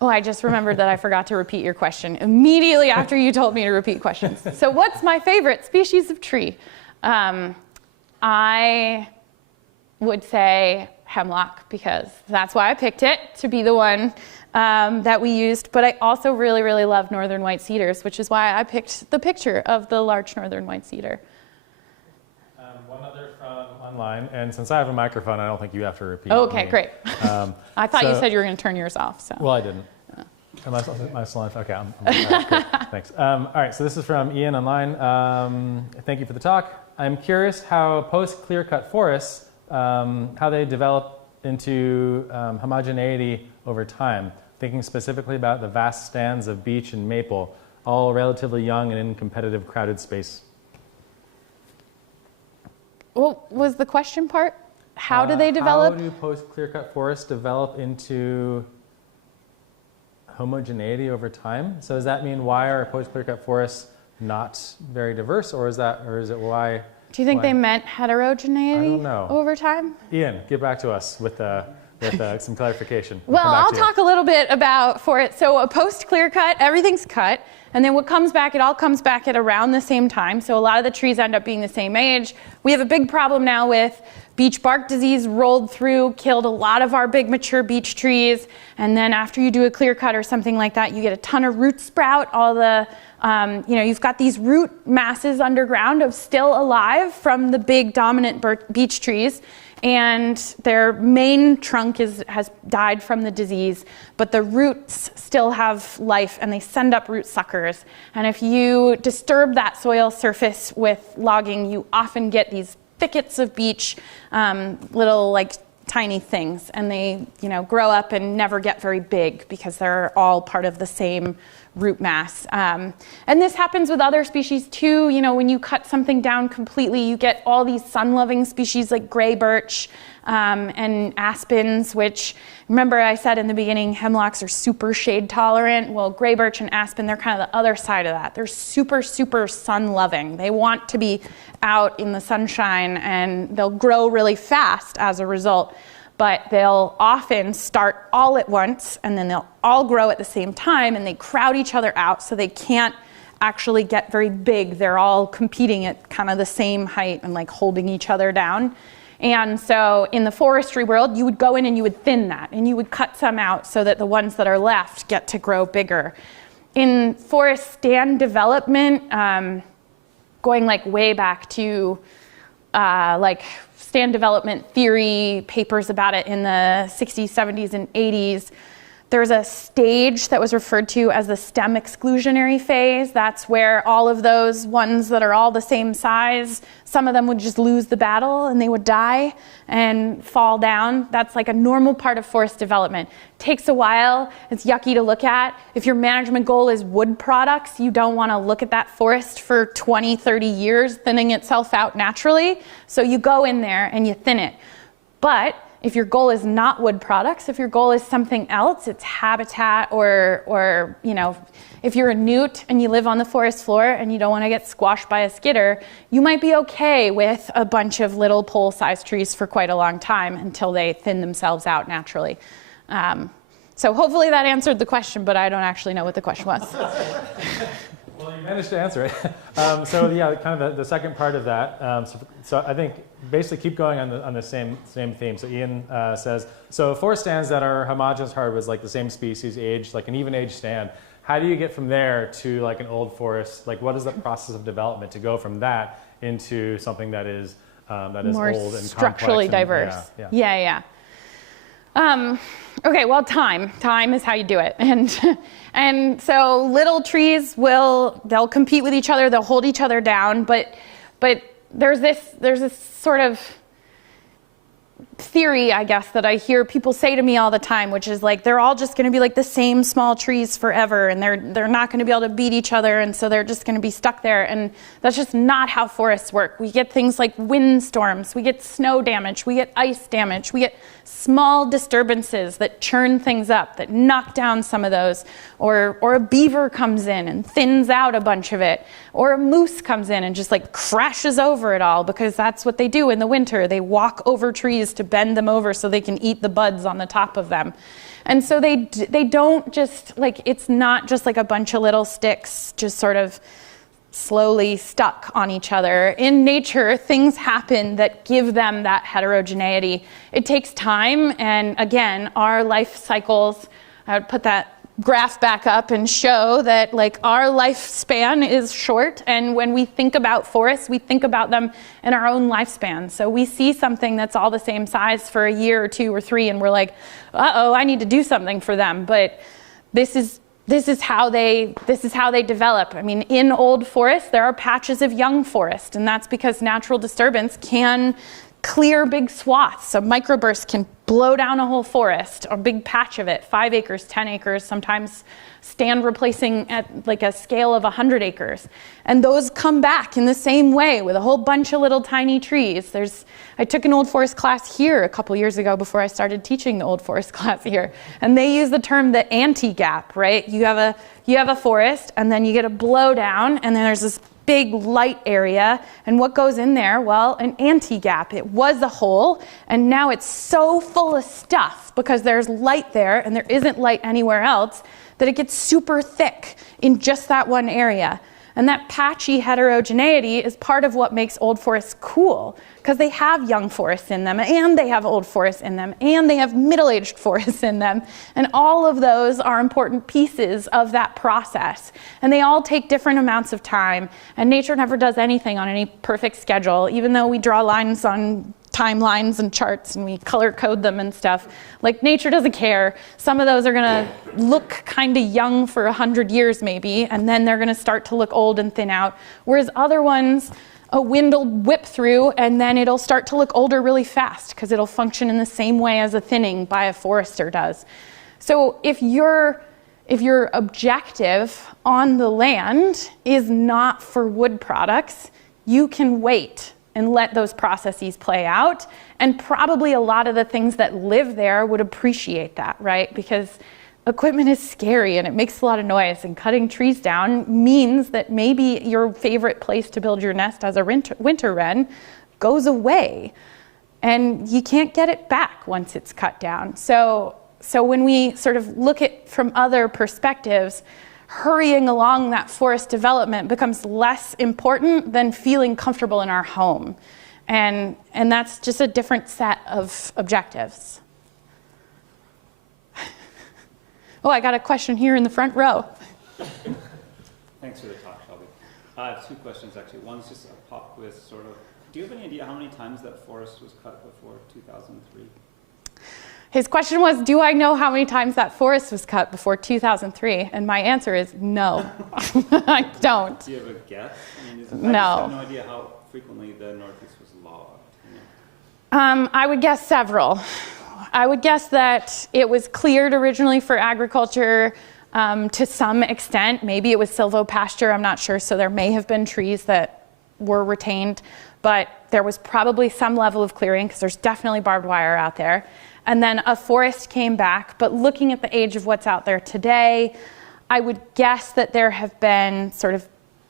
Oh, I just remembered that I forgot to repeat your question immediately after you told me to repeat questions. So what's my favorite species of tree? I would say hemlock because that's why I picked it to be the one that we used. But I also really, really love northern white cedars, which is why I picked the picture of the large northern white cedar. One other from online, and since I have a microphone, I don't think you have to repeat. Okay, me. great. I thought you said you were going to turn yours off. So. Well, I didn't. Am I still on? Okay, all right, great. Thanks. All right, so this is from Ian online. Thank you for the talk. I'm curious how post-clear-cut forests, how they develop into homogeneity over time, thinking specifically about the vast stands of beech and maple, all relatively young and in competitive crowded space. What was the question part? How do they develop? How do post-clear-cut forests develop into homogeneity over time? So does that mean why are post-clear-cut forests not very diverse, or is it why? Do you think why? they meant heterogeneity I don't know. over time? Ian, get back to us with some clarification. Well, I'll talk a little bit about for it. So a post-clear cut, everything's cut, and then what comes back, it all comes back at around the same time. So a lot of the trees end up being the same age. We have a big problem now with beech bark disease rolled through, killed a lot of our big mature beech trees. And then after you do a clear cut or something like that, you get a ton of root sprout. All the, you've got these root masses underground of still alive from the big dominant beech trees. And their main trunk has died from the disease, but the roots still have life and they send up root suckers. And if you disturb that soil surface with logging, you often get these thickets of beech, little like tiny things, and they grow up and never get very big because they're all part of the same root mass. And this happens with other species too. When you cut something down completely, you get all these sun-loving species like gray birch and aspens, which, remember I said in the beginning, hemlocks are super shade tolerant. Well, gray birch and aspen, they're kind of the other side of that. They're super, super sun-loving. They want to be out in the sunshine, and they'll grow really fast as a result. But they'll often start all at once, and then they'll all grow at the same time, and they crowd each other out, so they can't actually get very big. They're all competing at kind of the same height and like holding each other down. And so in the forestry world, you would go in and you would thin that, and you would cut some out so that the ones that are left get to grow bigger. In forest stand development, going like way back to like stand development theory, papers about it in the 60s, 70s, and 80s. There's a stage that was referred to as the stem exclusionary phase. That's where all of those ones that are all the same size, some of them would just lose the battle and they would die and fall down. That's like a normal part of forest development. Takes a while, it's yucky to look at. If your management goal is wood products, you don't want to look at that forest for 20, 30 years thinning itself out naturally. So you go in there and you thin it. But if your goal is not wood products, if your goal is something else, it's habitat or if you're a newt and you live on the forest floor and you don't want to get squashed by a skidder, you might be okay with a bunch of little pole-sized trees for quite a long time until they thin themselves out naturally. So hopefully that answered the question, but I don't actually know what the question was. Well, you managed to answer it. So yeah, kind of the second part of that. So I think basically keep going on the same theme. So Ian says, so forest stands that are homogeneous hardwoods, like the same species, age, like an even age stand. How do you get from there to like an old forest? Like, what is the process of development to go from that into something that is more old and structurally complex diverse? Yeah. Okay, well, time is how you do it. And so little trees they'll compete with each other, they'll hold each other down, but there's this sort of theory, I guess, that I hear people say to me all the time, which is like they're all just going to be like the same small trees forever, and they're not going to be able to beat each other, and so they're just going to be stuck there. And that's just not how forests work. We get things like windstorms, we get snow damage, we get ice damage, we get small disturbances that churn things up, that knock down some of those, or a beaver comes in and thins out a bunch of it, or a moose comes in and just like crashes over it all, because that's what they do in the winter. They walk over trees to bend them over so they can eat the buds on the top of them. And so they don't just, like, it's not just like a bunch of little sticks just sort of slowly stuck on each other. In nature, things happen that give them that heterogeneity. It takes time, and again, our life cycles, I would put that graph back up and show that like our lifespan is short, and when we think about forests, we think about them in our own lifespan. So we see something that's all the same size for a year or 2 or 3, and we're like, uh-oh, I need to do something for them. But this is how they develop. I mean, in old forests, there are patches of young forest, and that's because natural disturbance can clear big swaths. So microbursts can blow down a whole forest, a big patch of it, 5 acres, 10 acres, sometimes stand replacing at like a scale of 100 acres. And those come back in the same way with a whole bunch of little tiny trees. I took an old forest class here a couple years ago before I started teaching the old forest class here. And they use the term the anti-gap, right? You have a forest, and then you get a blowdown, and then there's this big light area, and what goes in there? Well, an anti-gap. It was a hole, and now it's so full of stuff because there's light there and there isn't light anywhere else that it gets super thick in just that one area. And that patchy heterogeneity is part of what makes old forests cool, because they have young forests in them, and they have old forests in them, and they have middle-aged forests in them. And all of those are important pieces of that process. And they all take different amounts of time. And nature never does anything on any perfect schedule, even though we draw lines on timelines and charts and we color code them and stuff. Like, nature doesn't care. Some of those are gonna look kind of young for 100 years maybe, and then they're gonna start to look old and thin out. Whereas other ones, a wind will whip through and then it'll start to look older really fast because it'll function in the same way as a thinning by a forester does. So if your objective on the land is not for wood products, you can wait and let those processes play out. And probably a lot of the things that live there would appreciate that, right? Because equipment is scary and it makes a lot of noise, and cutting trees down means that maybe your favorite place to build your nest as a winter wren goes away, and you can't get it back once it's cut down. So when we sort of look at from other perspectives, hurrying along that forest development becomes less important than feeling comfortable in our home. And that's just a different set of objectives. Oh, I got a question here in the front row. Thanks for the talk, Shelby. I have 2 questions, actually. One's just a pop quiz, sort of. Do you have any idea how many times that forest was cut before 2003? His question was, do I know how many times that forest was cut before 2003? And my answer is no. I don't. Do you have a guess? I mean, No. I just have no idea how frequently the Northeast was logged. You know? I would guess several. I would guess that it was cleared originally for agriculture to some extent. Maybe it was silvopasture, I'm not sure. So there may have been trees that were retained, but there was probably some level of clearing because there's definitely barbed wire out there. And then a forest came back, but looking at the age of what's out there today, I would guess that there have been sort of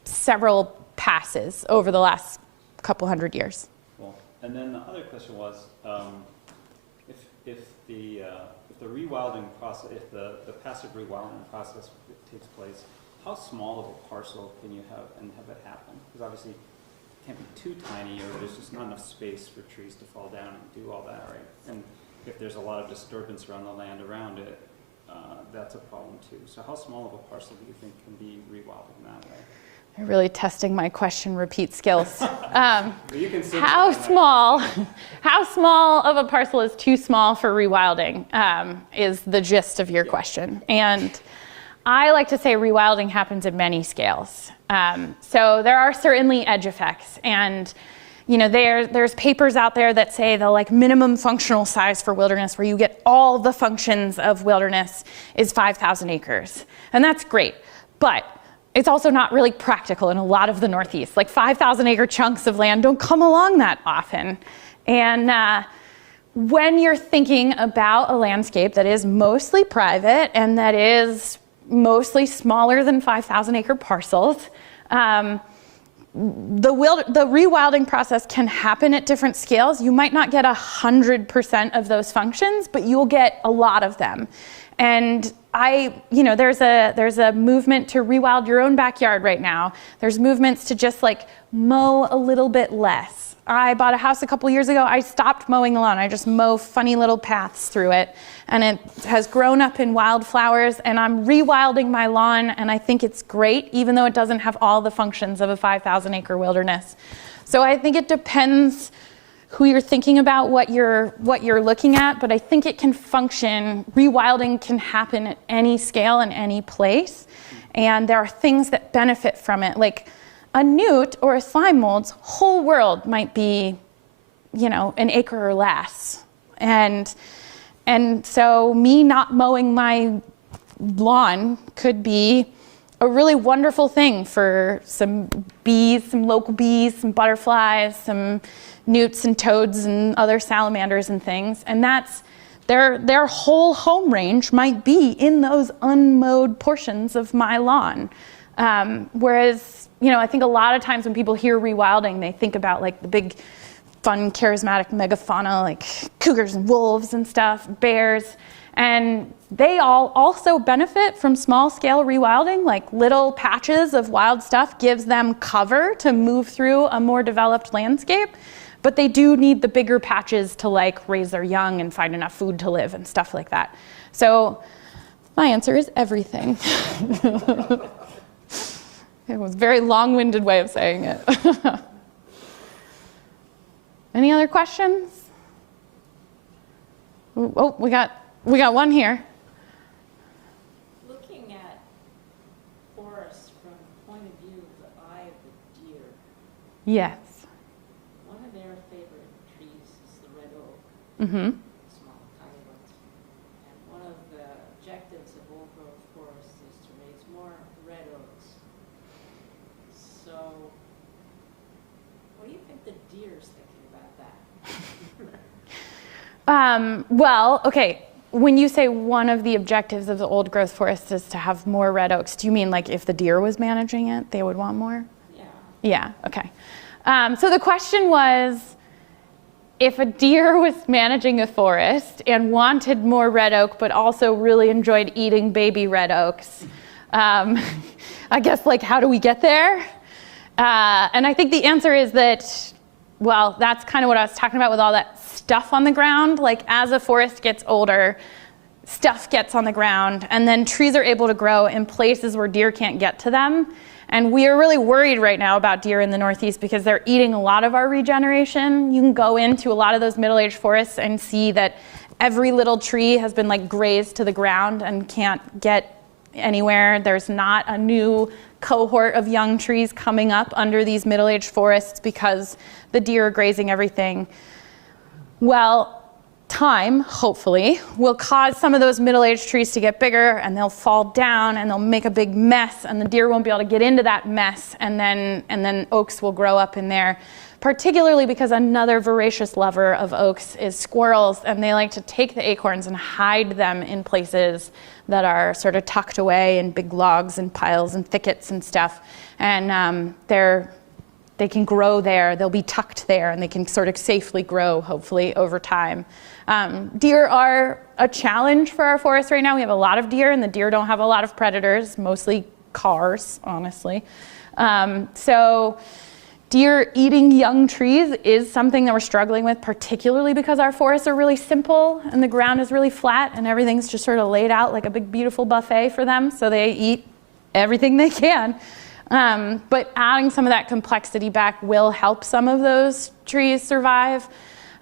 several passes over the last couple hundred years. Cool. And then the other question was, if the rewilding process, if the passive rewilding process takes place, how small of a parcel can you have and have it happen? Because obviously it can't be too tiny, or there's just not enough space for trees to fall down and do all that, right? And if there's a lot of disturbance around the land around it, that's a problem too. So how small of a parcel do you think can be rewilded in that way? You're really testing my question repeat skills. You can how small of a parcel is too small for rewilding is the gist of your question. And I like to say rewilding happens at many scales. So there are certainly edge effects, and you know, there's papers out there that say the like minimum functional size for wilderness, where you get all the functions of wilderness, is 5,000 acres. And that's great, but it's also not really practical in a lot of the Northeast. Like 5,000 acre chunks of land don't come along that often. And when you're thinking about a landscape that is mostly private and that is mostly smaller than 5,000 acre parcels, the rewilding process can happen at different scales. You might not get 100% of those functions, but you'll get a lot of them. And there's a movement to rewild your own backyard right now. There's movements to just like mow a little bit less. I bought a house a couple years ago. I stopped mowing the lawn. I just mow funny little paths through it. And it has grown up in wildflowers, and I'm rewilding my lawn, and I think it's great, even though it doesn't have all the functions of a 5,000 acre wilderness. So I think it depends who you're thinking about, what you're looking at, but I think it can function. Rewilding can happen at any scale and any place, and there are things that benefit from it. Like a newt or a slime mold's whole world might be, an acre or less. And so me not mowing my lawn could be a really wonderful thing for some bees, some local bees, some butterflies, some newts and toads and other salamanders and things. And that's their whole home range might be in those unmowed portions of my lawn. Whereas, I think a lot of times when people hear rewilding, they think about like the big, fun, charismatic megafauna like cougars and wolves and stuff, bears. And they all also benefit from small-scale rewilding, like little patches of wild stuff gives them cover to move through a more developed landscape. But they do need the bigger patches to like raise their young and find enough food to live and stuff like that. So my answer is everything. It was a very long-winded way of saying it. Any other questions? Oh, we got one here. Looking at forests from the point of view of the eye of the deer, Yes. one of their favorite trees is the red oak, Mm-hmm. small, tiny ones. And one of the objectives of old-growth forests is to raise more red oaks. So, what do you think the deer's thinking about that? Well, okay. When you say one of the objectives of the old growth forest is to have more red oaks, do you mean like if the deer was managing it, they would want more? Yeah. Yeah, okay. So the question was, if a deer was managing a forest and wanted more red oak, but also really enjoyed eating baby red oaks, I guess, like, how do we get there? And I think the answer is that, well, that's kind of what I was talking about with all that stuff on the ground. Like, as a forest gets older, stuff gets on the ground, and then trees are able to grow in places where deer can't get to them. And we are really worried right now about deer in the Northeast because they're eating a lot of our regeneration. You can go into a lot of those middle-aged forests and see that every little tree has been like grazed to the ground and can't get anywhere. There's not a new cohort of young trees coming up under these middle-aged forests because the deer are grazing everything. Well, time, hopefully, will cause some of those middle-aged trees to get bigger, and they'll fall down and they'll make a big mess, and the deer won't be able to get into that mess, and then oaks will grow up in there, particularly because another voracious lover of oaks is squirrels, and they like to take the acorns and hide them in places that are sort of tucked away in big logs and piles and thickets and stuff, and they can grow there, they'll be tucked there, and they can sort of safely grow, hopefully, over time. Deer are a challenge for our forest right now. We have a lot of deer, and the deer don't have a lot of predators, mostly cars, honestly. So deer eating young trees is something that we're struggling with, particularly because our forests are really simple, and the ground is really flat, and everything's just sort of laid out like a big, beautiful buffet for them, so they eat everything they can. But adding some of that complexity back will help some of those trees survive.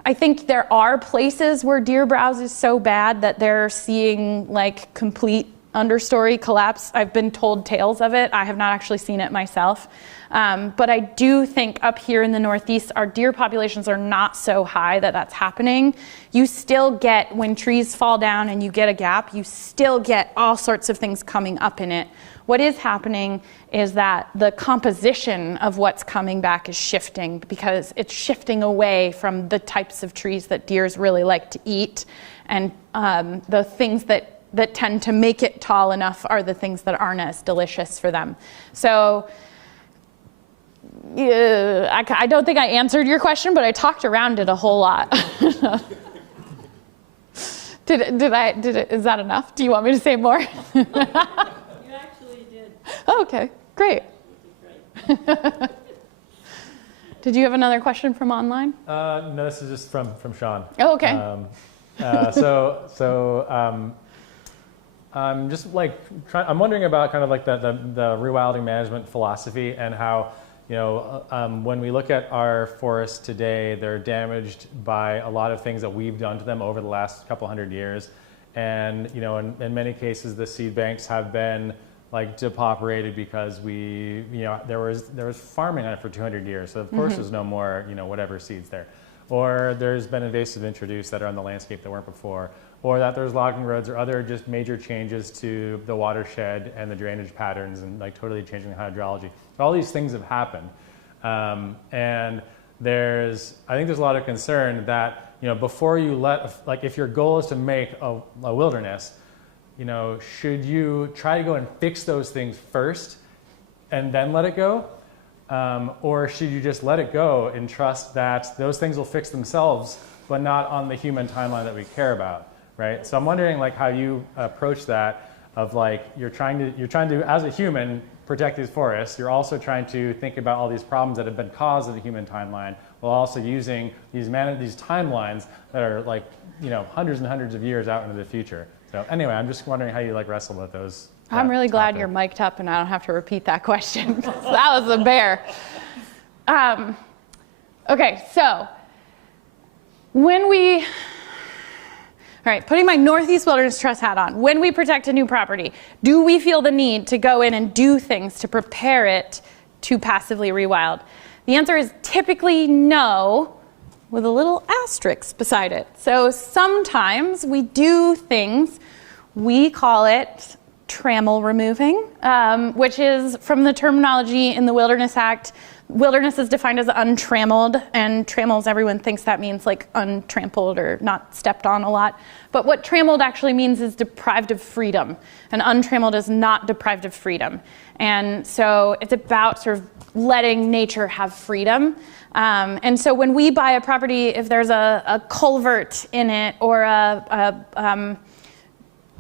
I think there are places where deer browse is so bad that they're seeing like complete understory collapse. I've been told tales of it. I have not actually seen it myself. But I do think up here in the Northeast, our deer populations are not so high that that's happening. You still get, when trees fall down and you get a gap, you still get all sorts of things coming up in it. What is happening is that the composition of what's coming back is shifting because it's shifting away from the types of trees that deers really like to eat. And the things that tend to make it tall enough are the things that aren't as delicious for them. So I don't think I answered your question, but I talked around it a whole lot. Is that enough? Do you want me to say more? You actually did. Oh, okay, great. Which is great. Did you have another question from online? No, this is just from Sean. Oh, okay. I'm just like I'm wondering about kind of like the rewilding management philosophy and how, you know, when we look at our forests today, they're damaged by a lot of things that we've done to them over the last couple hundred years. And, you know, in many cases, the seed banks have been like depopulated because we, you know, there was farming on it for 200 years. So of course there's no more, you know, whatever seeds there. Or there's been invasives introduced that are on the landscape that weren't before. Or that there's logging roads or other just major changes to the watershed and the drainage patterns and like totally changing the hydrology. All these things have happened. And I think there's a lot of concern that, you know, before you like if your goal is to make a wilderness, you know, should you try to go and fix those things first and then let it go? Or should you just let it go and trust that those things will fix themselves, but not on the human timeline that we care about, right? So I'm wondering like how you approach that of like, you're trying to, as a human, protect these forests. You're also trying to think about all these problems that have been caused of the human timeline, while also using these timelines that are like, you know, hundreds and hundreds of years out into the future. So anyway, I'm just wondering how you like wrestle with those. I'm really glad you're mic'd up and I don't have to repeat that question. That was a bear. Okay, so all right, putting my Northeast Wilderness Trust hat on, when we protect a new property, do we feel the need to go in and do things to prepare it to passively rewild? The answer is typically no, with a little asterisk beside it. So sometimes we do things, we call it trammel removing, which is from the terminology in the Wilderness Act. Wilderness is defined as untrammeled, and trammels, everyone thinks that means like untrampled or not stepped on a lot. But what trammeled actually means is deprived of freedom, and untrammeled is not deprived of freedom. And so it's about sort of letting nature have freedom. And so when we buy a property, if there's a culvert in it or a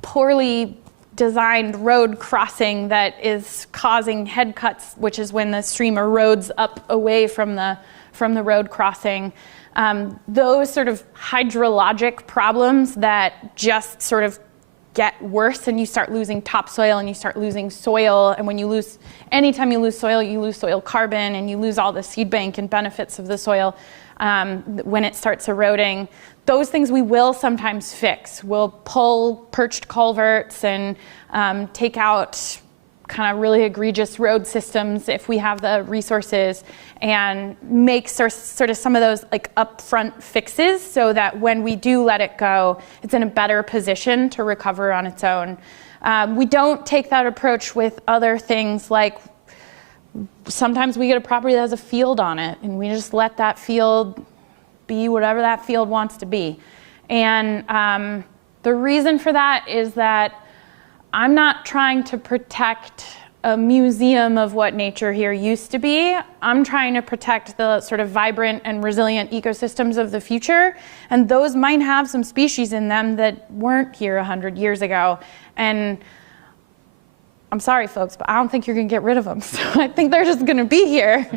poorly designed road crossing that is causing head cuts, which is when the stream erodes up away from the road crossing. Those sort of hydrologic problems that just sort of get worse, and you start losing topsoil and you start losing soil. And anytime you lose soil carbon, and you lose all the seed bank and benefits of the soil when it starts eroding. Those things we will sometimes fix. We'll pull perched culverts and take out kind of really egregious road systems if we have the resources, and make sort of some of those like upfront fixes so that when we do let it go, it's in a better position to recover on its own. We don't take that approach with other things, like sometimes we get a property that has a field on it and we just let that field be whatever that field wants to be. And the reason for that is that I'm not trying to protect a museum of what nature here used to be. I'm trying to protect the sort of vibrant and resilient ecosystems of the future. And those might have some species in them that weren't here 100 years ago. And I'm sorry, folks, but I don't think you're going to get rid of them. So I think they're just going to be here.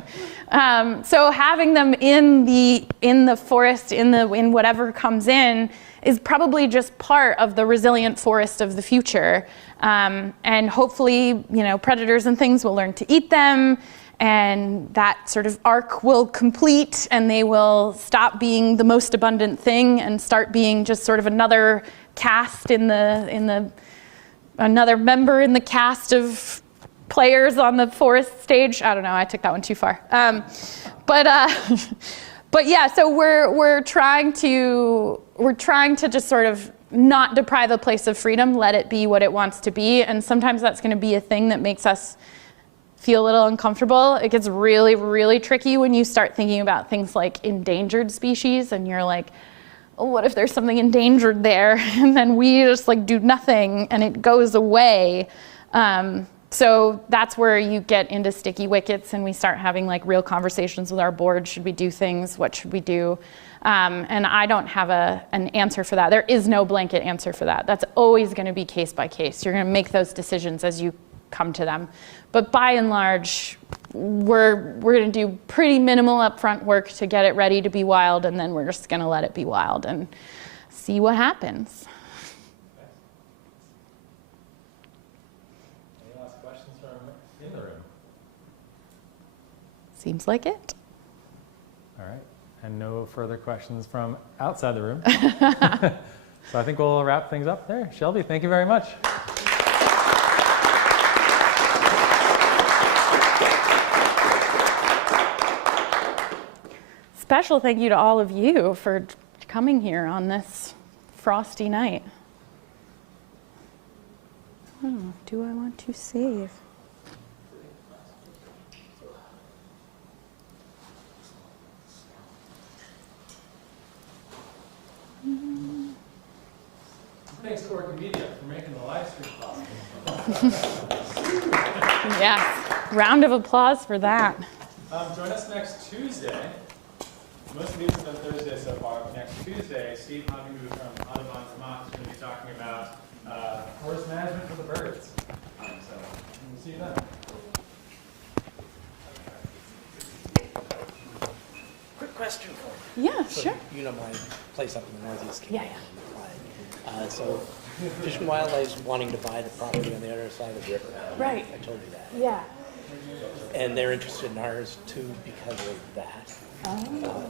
So having them in the forest, in whatever comes in, is probably just part of the resilient forest of the future. And hopefully, predators and things will learn to eat them, and that sort of arc will complete, and they will stop being the most abundant thing and start being just sort of another cast another member in the cast of players on the forest stage. I don't know, I took that one too far. But yeah, so we're trying to just sort of not deprive a place of freedom, let it be what it wants to be. And sometimes that's going to be a thing that makes us feel a little uncomfortable. It gets really, really tricky when you start thinking about things like endangered species, and you're like, oh, what if there's something endangered there? And then we just like do nothing and it goes away. So that's where you get into sticky wickets, and we start having like real conversations with our board. Should we do things? What should we do? And I don't have an answer for that. There is no blanket answer for that. That's always going to be case by case. You're going to make those decisions as you come to them. But by and large, we're going to do pretty minimal upfront work to get it ready to be wild, and then we're just going to let it be wild and see what happens. Any last questions from in the room? Seems like it. All right, and no further questions from outside the room. So I think we'll wrap things up there. Shelby, thank you very much. Special thank you to all of you for coming here on this frosty night. Oh, do I want to save? Thanks to Orchid Media for making the live stream possible. Yes, round of applause for that. Join us next Tuesday. Most of these have been Thursday so far. Next Tuesday, Steve Honeygu from Audubon, Vermont is going to be talking about forest management for the birds. So we'll see you then. Quick question for you. Yeah, So sure. you know my place up in the Northeast Yeah, Cape. So Fish and Wildlife's wanting to buy the property on the other side of the river. Right. I told you that. Yeah. And they're interested in ours too because of that. Oh,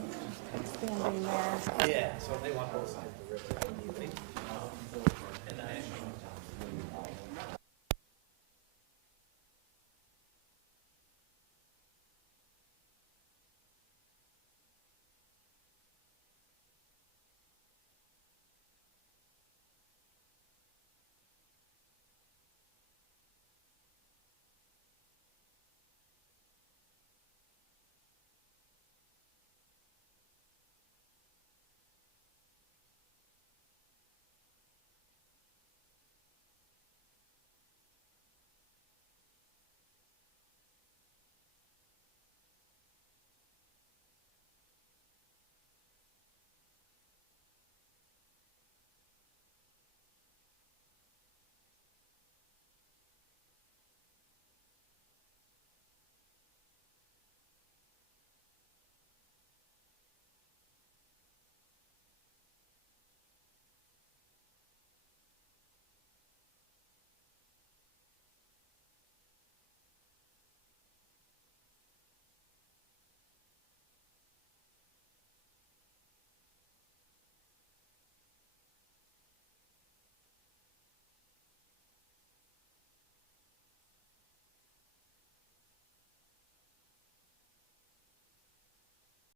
expanding there. Yeah, so they want both sides of the river.